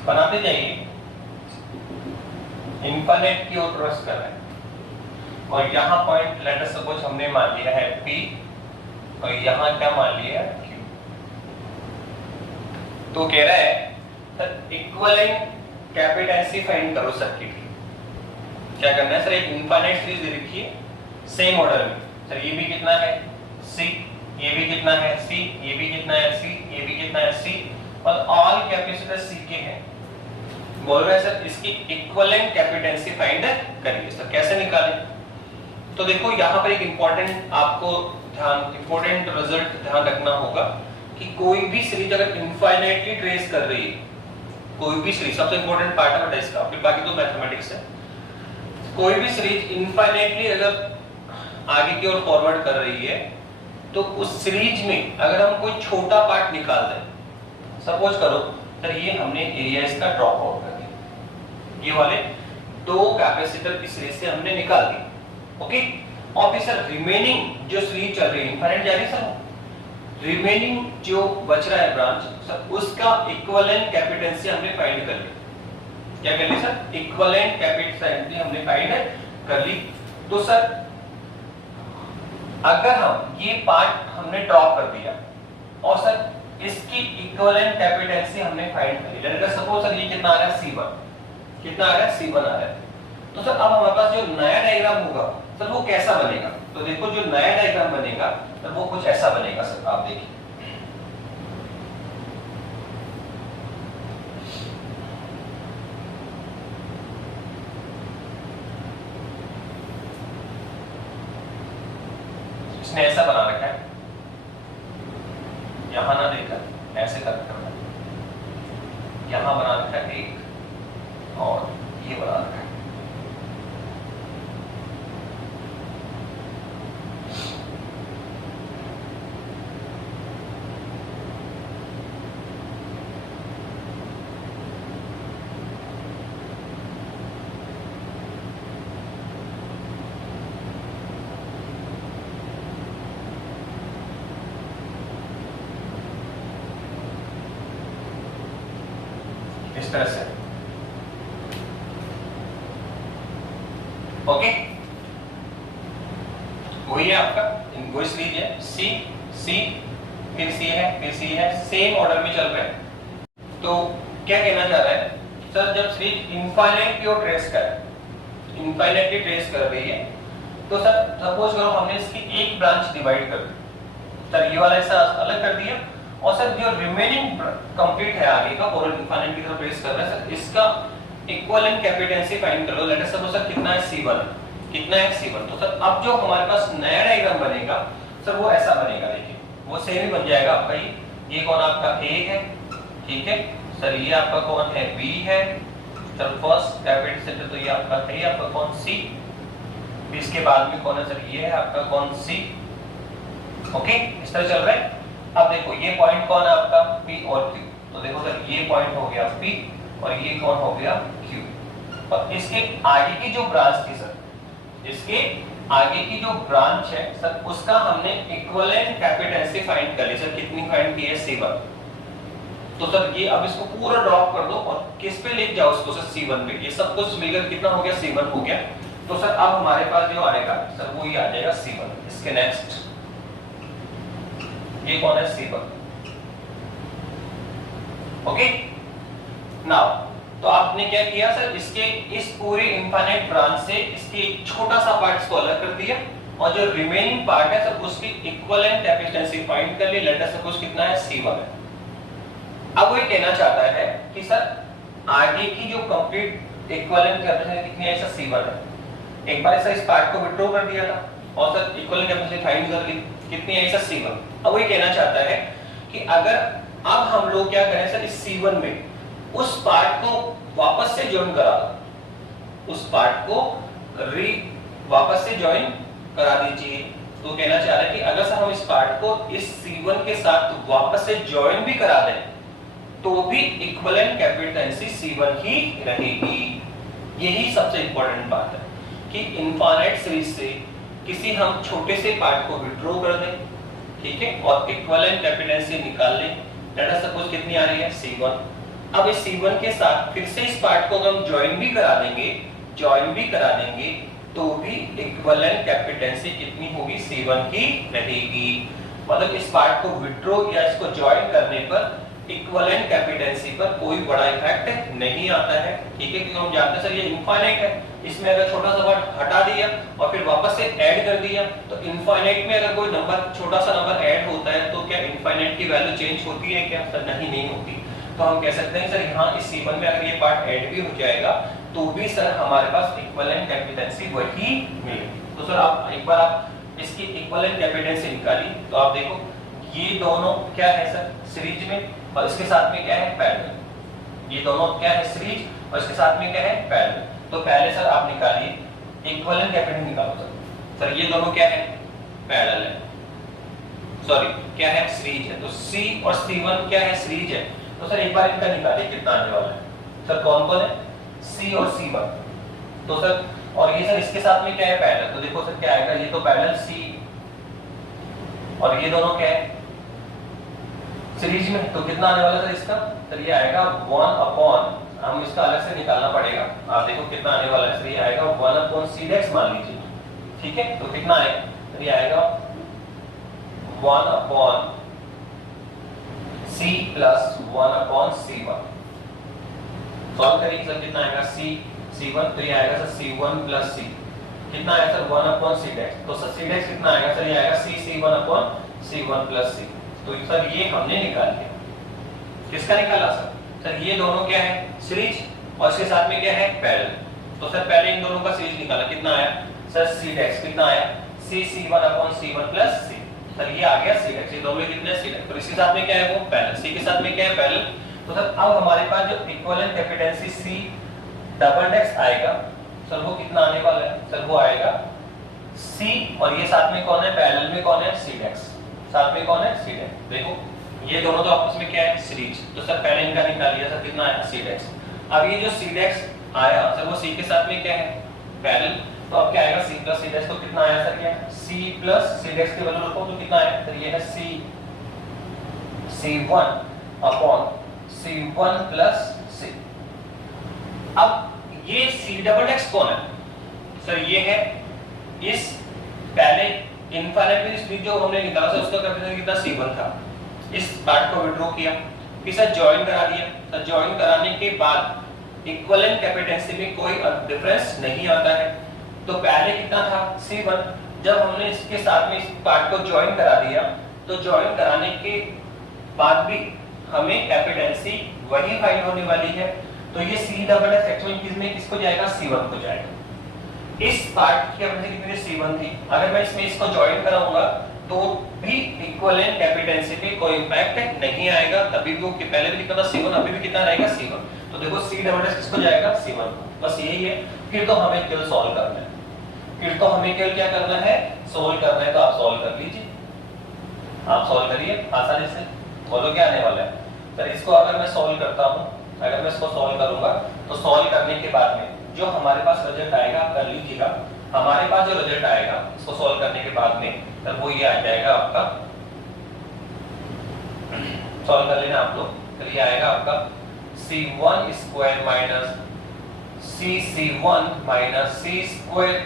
बनाते जाइए, इनफाइनाइट क्यों ट्रेस कर रहे हैं, और यहां पॉइंट लेट अस सपोज हमने मान लिया है P और यहां क्या मान लिया है Q, तो कह रहा है सर इक्विवेलेंट कैपेसिटेंस फाइंड करो सर्किट की, क्या करना है सर, एक इनफाइनाइट सीरीज दे रखी है सेम ऑर्डर में, सर ये भी कितना है C, ये भी कितना है C, ये भी कितना है C, ये भी कितना है C, और ऑल कैपेसिटर C के हैं, बोल रहा है सर इसकी इक्विवेलेंट कैपेसिटेंस फाइंड करिए, सर कैसे निकालें, तो देखो यहाँ पर एक इंपॉर्टेंट आपको इंपॉर्टेंट रिजल्ट ध्यान रखना होगा कि कोई भी सीरीज अगर इनफाइनाइटली ट्रेस कर रही है, कोई भी सीरीज, सबसे इंपॉर्टेंट पार्ट है टेस्ट का, फिर बाकी तो मैथमेटिक्स है, कोई भी सीरीज इनफाइनाइटली अगर आगे की ओर फॉरवर्ड कर रही है, तो उस सीरीज में अगर हम कोई छोटा पार्ट निकाल दें, सपोज करो सर ये हमने एरिया इसका ड्रॉप आउट कर दिया, ये वाले दो कैपेसिटर की सीरीज से हमने निकाल दी, ओके, और फिर सर रिमेनिंग जो सीरीज चल रही है इनफाइनाइट जा रही है सर, रिमेनिंग जो बच रहा है ब्रांच सर उसका इक्विवेलेंट कैपेसिटेंस हमने फाइंड कर ली, क्या कर ली सर, इक्विवेलेंट कैपेसिटेंस हमने फाइंड कर ली, तो सर अगर हम ये पार्ट हमने ड्रॉप कर दिया और सर इसकी इक्विवेलेंट कैपेसिटेंसी हमने फाइंड करी, लेट अस सपोज सर ये कितना आ रहा है C1, कितना आ रहा है C1 आ रहा है, तो सर अब हमारे पास जो नया डायग्राम होगा सर वो कैसा बनेगा, तो देखो जो नया डायग्राम बनेगा सर वो कुछ ऐसा बनेगा सर, आप देखिए इसने ऐसा बना रखा है, यहां ना देकर ऐसे कर रखा है, यहां बना रखा है एक और ये बना रखा है। इस तरह से, ओके वही है आपका, वही सीरीज है सी सी फिर सी है फिर सी है, सेम ऑर्डर में चल रहे हैं। तो क्या कहना चाह रहा है सर, जब सीरीज इनफाइनाइट की ओर ट्रेस कर इनफाइनाइटली ट्रेस कर रही है तो सर सपोज करो हमने इसकी एक ब्रांच डिवाइड कर दी, सर ये वाला ऐसा अलग कर दिया और सर जो रिमेनिंग कंप्लीट है आगे का और इनफाइनाइट की तरफ ट्रेस कर रहा है सर, इसका इक्विवेलेंट कैपेसिटेंसी फाइंड कर लो, लेट अस सपोज सर कितना है C1, कितना है C1, तो सर अब जो हमारे पास नया डायग्राम बनेगा सर वो ऐसा बनेगा, देखिए वो सेम ही बन जाएगा आपका, ये कौन आपका A है, ठीक है सर, ये आपका कौन है B है सर, फर्स्ट कैपेसिटर तो ये आपका है, आपका कौन C, इसके बाद में कौन है सर, ये है आपका कौन C, ओके इस तरह चल रहा है। अब देखो ये पॉइंट कौन है आपका P और Q, तो देखो सर ये पॉइंट हो गया P और ये कौन हो गया Q, और इसके आगे की जो ब्रांच थी सर, इसके आगे की जो ब्रांच है सर उसका हमने इक्विवेलेंट कैपेसिटेंसी फाइंड कर ली सर, कितनी फाइंड की है C1, तो सर ये अब इसको पूरा ड्रॉप कर दो और किस पे लेके जाओ इसको सर C1 पे, ये सब कुछ मिलकर कितना हो गया C1 हो गया, तो सर अब हमारे पास जो आएगा सर वो ये आ जाएगा C1, इसके नेक्स्ट ये कौन है C1, ओके नाउ तो आपने क्या किया सर, इसके इस पूरे इनफाइनाइट ब्रांच से इसके एक छोटा सा पार्ट को अलग कर दिया और जो रिमेनिंग पार्ट है सर उसकी इक्विवेलेंट कैपेसिटेंसी फाइंड कर ली, लेट अस सपोज कितना है C1 है। अब वो ये कहना चाहता है कि सर आगे की जो कंप्लीट इक्विवेलेंट कैपेसिटी कितनी है सर C1 है, एक बार सर इस पार्ट को विथड्रॉ कर दिया था और सर इक्विवेलेंट कैपेसिटी फाइंड कर ली, कितनी है सर C1। अब वो ये कहना चाहता है कि अगर अब हम लोग क्या करें सर, इस C1 में उस पार्ट को वापस से ज्वाइन करा दो, उस पार्ट को वापस से ज्वाइन करा दीजिए, तो कहना चाह रहा है कि अगर सर हम इस पार्ट को इस C1 के साथ वापस से ज्वाइन भी करा दें तो भी इक्विवेलेंट कैपेसिटेंसी C1 ही रहेगी। यही सबसे इंपॉर्टेंट बात है कि इनफाइनाइट सीरीज से किसी हम छोटे से पार्ट को विथड्रॉ कर दें, ठीक है, और इक्विवेलेंट कैपेसिटेंसी निकाल लें, लेट अस सपोज कितनी आ रही है C1। अब इस C1 के साथ फिर से इस पार्ट को हम ज्वाइन भी करा देंगे तो भी इक्विवेलेंट कैपेसिटेंसी कितनी होगी, C1 ही रहेगी। मतलब इस पार्ट को विथड्रॉ या इसको ज्वाइन करने पर इक्विवेलेंट कैपेसिटेंसी पर कोई बड़ा इफेक्ट नहीं आता है, ठीक है, क्योंकि हम जानते हैं सर ये इनफाइनाइट है, इसमें अगर छोटा सा पार्ट हटा दिया और फिर वापस से ऐड कर दिया तो इनफाइनाइट में अगर कोई नंबर छोटा सा नंबर ऐड होता है तो क्या इनफाइनाइट की वैल्यू चेंज होती है क्या सर, नहीं होती। तो हम कह सकते हैं सर यहाँ इस C1 में अगर ये पार्ट ऐड भी हो जाएगा तो भी सर हमारे पास इक्विवेलेंट कैपेसिटेंसी वही मिलेगी। तो सर आप एक बार आप इसकी इक्विवेलेंट कैपेसिटेंसी निकालिए तो आप देखो ये दोनों क्या है सर सीरीज में और इसके साथ में क्या है पैरेलल, ये दोनों क्या है सीरीज और इसके साथ में क्या है पैरेलल। तो पहले सर आप निकालिए इक्विवेलेंट कैपेसिटेंसी निकालो सर ये दोनों क्या है पैरेलल है, सॉरी क्या है सीरीज है, तो C और C1 क्या है सीरीज है, तो सर एक बार इनका निकालिए कितना आने वाला है सर, कौन कौन है C और C1, तो सर और ये सर इसके साथ में क्या है पैरेलल, तो देखो सर क्या आएगा, ये तो पैरेलल C और ये दोनों क्या है सीरीज में, तो कितना आने वाला सर इसका, सर ये आएगा 1 अपॉन, हम इसका अलग से निकालना पड़ेगा, आप देखो कितना आने वाला है सर, ये आएगा 1 अपॉन C मान लीजिए, ठीक है, तो कितना आएगा सर, ये आएगा 1 upon c plus 1 upon c1। Solve करिए सर, कितना आएगा c1, तो ये आएगा सर c1 प्लस c, कितना आएगा सर 1 अपॉन c डैश, तो सर c डैश कितना आएगा सर, ये आएगा c1 upon c1 plus c। तो सर ये हमने निकाल लिया। किसका निकाला सर? सर ये दोनों क्या है, सीरीज, और इसके साथ में क्या है, पैरेलल। तो सर पहले इन दोनों का सीरीज निकाला, कितना आया सर c डैश, कितना आया c1 upon c1 plus c। Sir ये आ गया c डैश, ये दोनों कितने c डैश, तो इसके साथ में क्या है वो पैरेलल, c के साथ में क्या है पैरेलल। तो सर अब हमारे पास जो इक्विवेलेंट कैपेसिटेंसी c डबल डैश आएगा सर, वो कितना आने वाला है सर, वो आएगा c, और ये साथ में कौन है, पैरेलल में कौन है, c डैश, साथ में कौन है, c डैश। देखो ये दोनों तो आपस में क्या है, सीरीज, तो सर पहले इनका निकाल लिया सर, कितना आया c डैश। अब ये जो c डैश आया सर, वो c के साथ में क्या है, पैरेलल, तो अब क्या आएगा c प्लस c डैश, तो कितना आया सर, क्या c प्लस c डैश की वैल्यू रखो तो कितना आया सर, ये है c1 upon c1 plus c। अब ये c डबल डैश कौन है सर, ये है इस पहले इनफाइनाइट स्पीड जो हमने निकाला था उसका कैपेसिटेंस कितना c1 था, इस पार्ट को विड्रॉ किया, फिर सर जॉइन करा दिया, सर जॉइन कराने के बाद इक्विवेलेंट कैपेसिटेंसी में कोई डिफरेंस नहीं आता है। तो पहले कितना था c1, जब हमने इसके साथ में इस पार्ट को जॉइन करा दिया, तो जॉइन कराने के बाद भी हमें कैपेसिटेंसी वही फाइंड होने वाली है। तो ये c डबल डैश एक्चुअली किसमें किसको जाएगा, c1 को जाएगा। इस पार्ट की कैपेसिटी कितनी c1 थी, अगर मैं इसमें इसको जॉइन कराऊंगा तो भी इक्विवेलेंट कैपेसिटेंसी पे कोई इंपैक्ट नहीं आएगा, तभी भी वो पहले भी कितना था c1, अभी भी कितना रहेगा c1। तो देखो c डबल डैश किसको जाएगा, c1 को, बस यही है। फिर तो हमें केवल सॉल्व करना है, फिर तो हमें केवल क्या करना है, सोल्व करना है। तो आप सॉल्व कर लीजिए, आप सॉल्व करिए आसानी से, बोलो क्या आने वाला है सर। इसको अगर मैं सॉल्व करता हूं, अगर मैं इसको सॉल्व करूंगा तो सॉल्व करने के बाद में जो हमारे पास रिजल्ट आएगा, आप कर लीजिएगा, हमारे पास जो रिजल्ट आएगा इसको सॉल्व करने के बाद में तब वो ये आ जाएगा आपका, सॉल्व कर लेना आप लोग, तो ये आएगा आपका c1 square minus c1 minus c square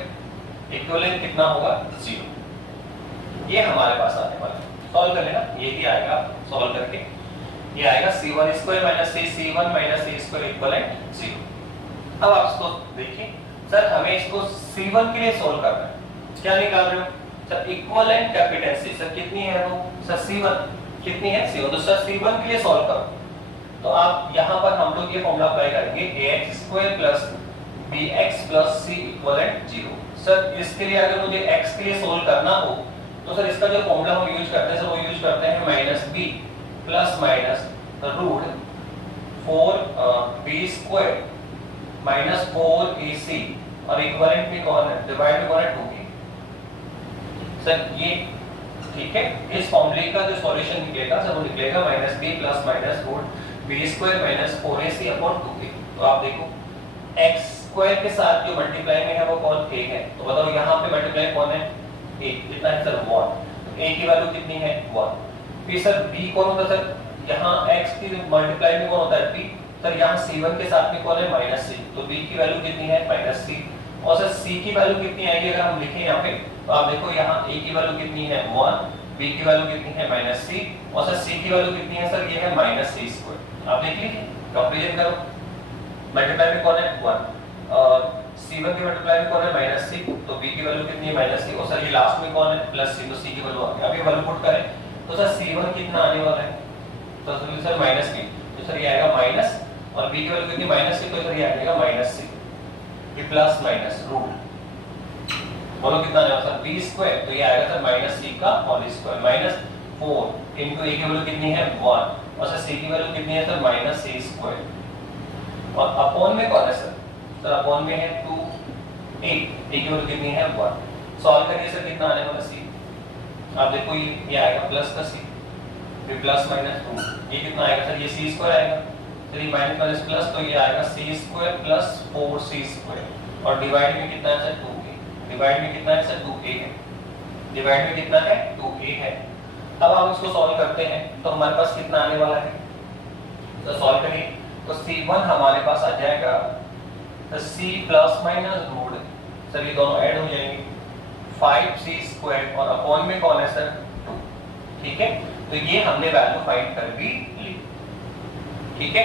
equivalent कितना होगा 0। ये हमारे पास आने वाला है, सॉल्व कर लेना, ये भी आएगा सॉल्व करके, ये आएगा c1 square minus c1 minus c square equivalent 0। अब आप इसको देखिए सर, हमें इसको c1 के लिए सॉल्व करना है, क्या निकाल रहे हो सर, इक्विवेलेंट कैपेसिटेंसी सर कितनी है वो सर c1, कितनी है c1, तो सर c1 के लिए सॉल्व करो तो आप यहां पर हम लोग ये फॉर्मूला अप्लाई करेंगे ax square plus bx plus c equivalent 0। Sir इसके लिए अगर मुझे x के लिए सॉल्व करना हो तो सर इसका जो फॉर्मूला हम यूज करते हैं सर, वो यूज करते हैं minus b plus minus root 4b squared minus 4ac, और इक्विवेलेंट में कौन है, डिवाइड में कौन है 2b। सर ये ठीक है, इस फॉर्मूले का जो सॉल्यूशन निकलेगा सर वो निकलेगा minus b plus minus root b squared minus 4ac upon 2b। तो आप देखो x स्क्वायर के साथ जो मल्टीप्लाई में है वो कौन, a है, तो बताओ यहाँ पे मल्टीप्लाई कौन है, a, कितना है सर 1, तो a की वैल्यू कितनी है 1। फिर सर b कौन होता है सर, यहाँ x की मल्टीप्लाई में कौन होता है b, सर यहाँ c1 के साथ में कौन है माइनस c, तो b की वैल्यू कितनी है माइनस c, और सर c की वैल्यू कितनी आएगी अगर हम लिखें यहाँ पे, तो आप देखो यहाँ a की वैल्यू कितनी है 1, b की वैल्यू कितनी है माइनस c, और सर c की वैल्यू कितनी है सर, ये है माइनस c स्क्वायर। आप देख लीजिए, कंपैरिजन करो, मल्टीप्लाई में कौन है 1 और c1 के मल्टीप्लाई में कौन है माइनस c, तो b की वैल्यू कितनी है माइनस c, और सर ये लास्ट में कौन है प्लस c, तो c की वैल्यू आ गई। अब ये वैल्यू पुट करें तो सर c1 कितना आने वाला है, तो सर माइनस b, तो सर ये आएगा माइनस, और b की वैल्यू कितनी माइनस c, तो सर ये आ जाएगा माइनस c, ये प्लस माइनस रूट, बोलो कितना आएगा सर b स्क्वायर, तो ये आएगा सर माइनस c का whole square minus 4 into a की वैल्यू कितनी है 1, और सर c की वैल्यू कितनी है सर माइनस c स्क्वायर, और अपॉन में कौन है सर अपॉन में है 2a, a की वैल्यू कितनी है 1। सॉल्व करिए सर, कितना आने वाला c, आप देखो ये आएगा प्लस का c, फिर प्लस माइनस 2, ये कितना आएगा सर, ये c स्क्वायर आएगा, तो ये माइनस माइनस प्लस, तो ये आएगा c square plus 4c square, और डिवाइड में कितना है सर 2a, डिवाइड में कितना है सर 2a है, डिवाइड में कितना है 2a है। अब हम इसको सॉल्व करते हैं तो हमारे पास कितना आने वाला है, तो सॉल्व करिए तो c1 हमारे पास आ जाएगा तो c plus minus root, sir ये दोनों ऐड हो जाएंगे 5c स्क्वायर, और अपॉन में कौन है सर 2, ठीक है, तो ये हमने वैल्यू फाइंड कर भी ली, ठीक है।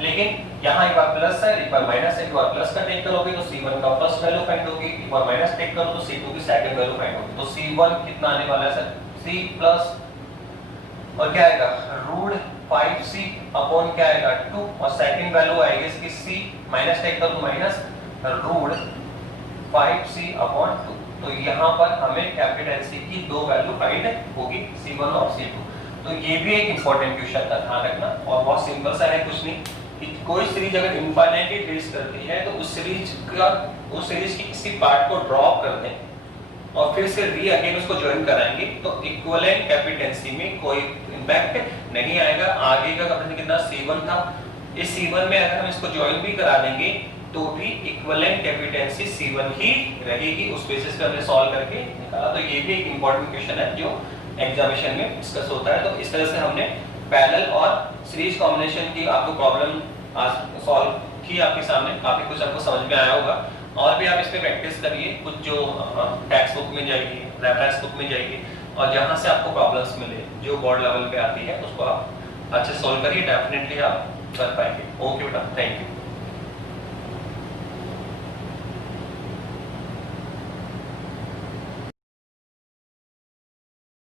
लेकिन यहाँ एक बार प्लस है, एक बार माइनस है, एक बार प्लस का टेक करोगे तो C1 का फर्स्ट वैल्यू फाइंड होगी, एक बार माइनस टेक करो तो C2 की सेकंड वैल्यू फाइंड होगी। तो C1 कितना आने वाला है सर, C प्लस और क्या आएगा रूट 5C अपॉन क्या आएगा 2, और सेकंड वैल्यू आएगी इसकी C, माइनस टेक करो माइनस रूट 5C अपॉन 2। तो यहाँ पर हमें कैपिटल C की दो वैल्यू फाइंड होगी, C1 और C2। तो ये भी एक इंपॉर्टेंट क्वेश्चन था, ध्यान रखना। और बहुत सिंपल सा है, कुछ नहीं कि कोई सीरीज अगर इनफाइनाइटली ट्रेस करती है तो उस सीरीज की किसी पार्ट को ड्रॉप कर दें और फिर से री अगेन उसको ज्वाइन कराएंगे तो इक्विवेलेंट कैपिटेंसी में कोई इंपैक्ट नहीं आएगा। आगे का कैपिटेंसी कितना C1 था, इस C1 में अगर हम इसको ज्वाइन भी करा देंगे तो भी इक्विवेलेंट कैपिटेंसी C1 ही रहेगी। उस बेसिस पे हमने सॉल्व करके निकाला। तो ये भी एक इंपॉर्टेंट क्वेश्चन है जो एग्जामिनेशन में डिस्कस होता है। तो इस तरह से हमने पैरेलल और सीरीज कॉम्बिनेशन की आपको प्रॉब्लम आज सॉल्व की आपके सामने, काफी कुछ आपको समझ में आया होगा। और भी आप इस पे प्रैक्टिस करिए, कुछ जो टेक्स्ट बुक में जाइए, रेफरेंस बुक में जाइए और जहां से आपको प्रॉब्लम्स मिले जो बोर्ड लेवल पे आती है उसको आप अच्छे सॉल्व करिए, डेफिनेटली आप कर पाएंगे। ओके बेटा, थैंक यू।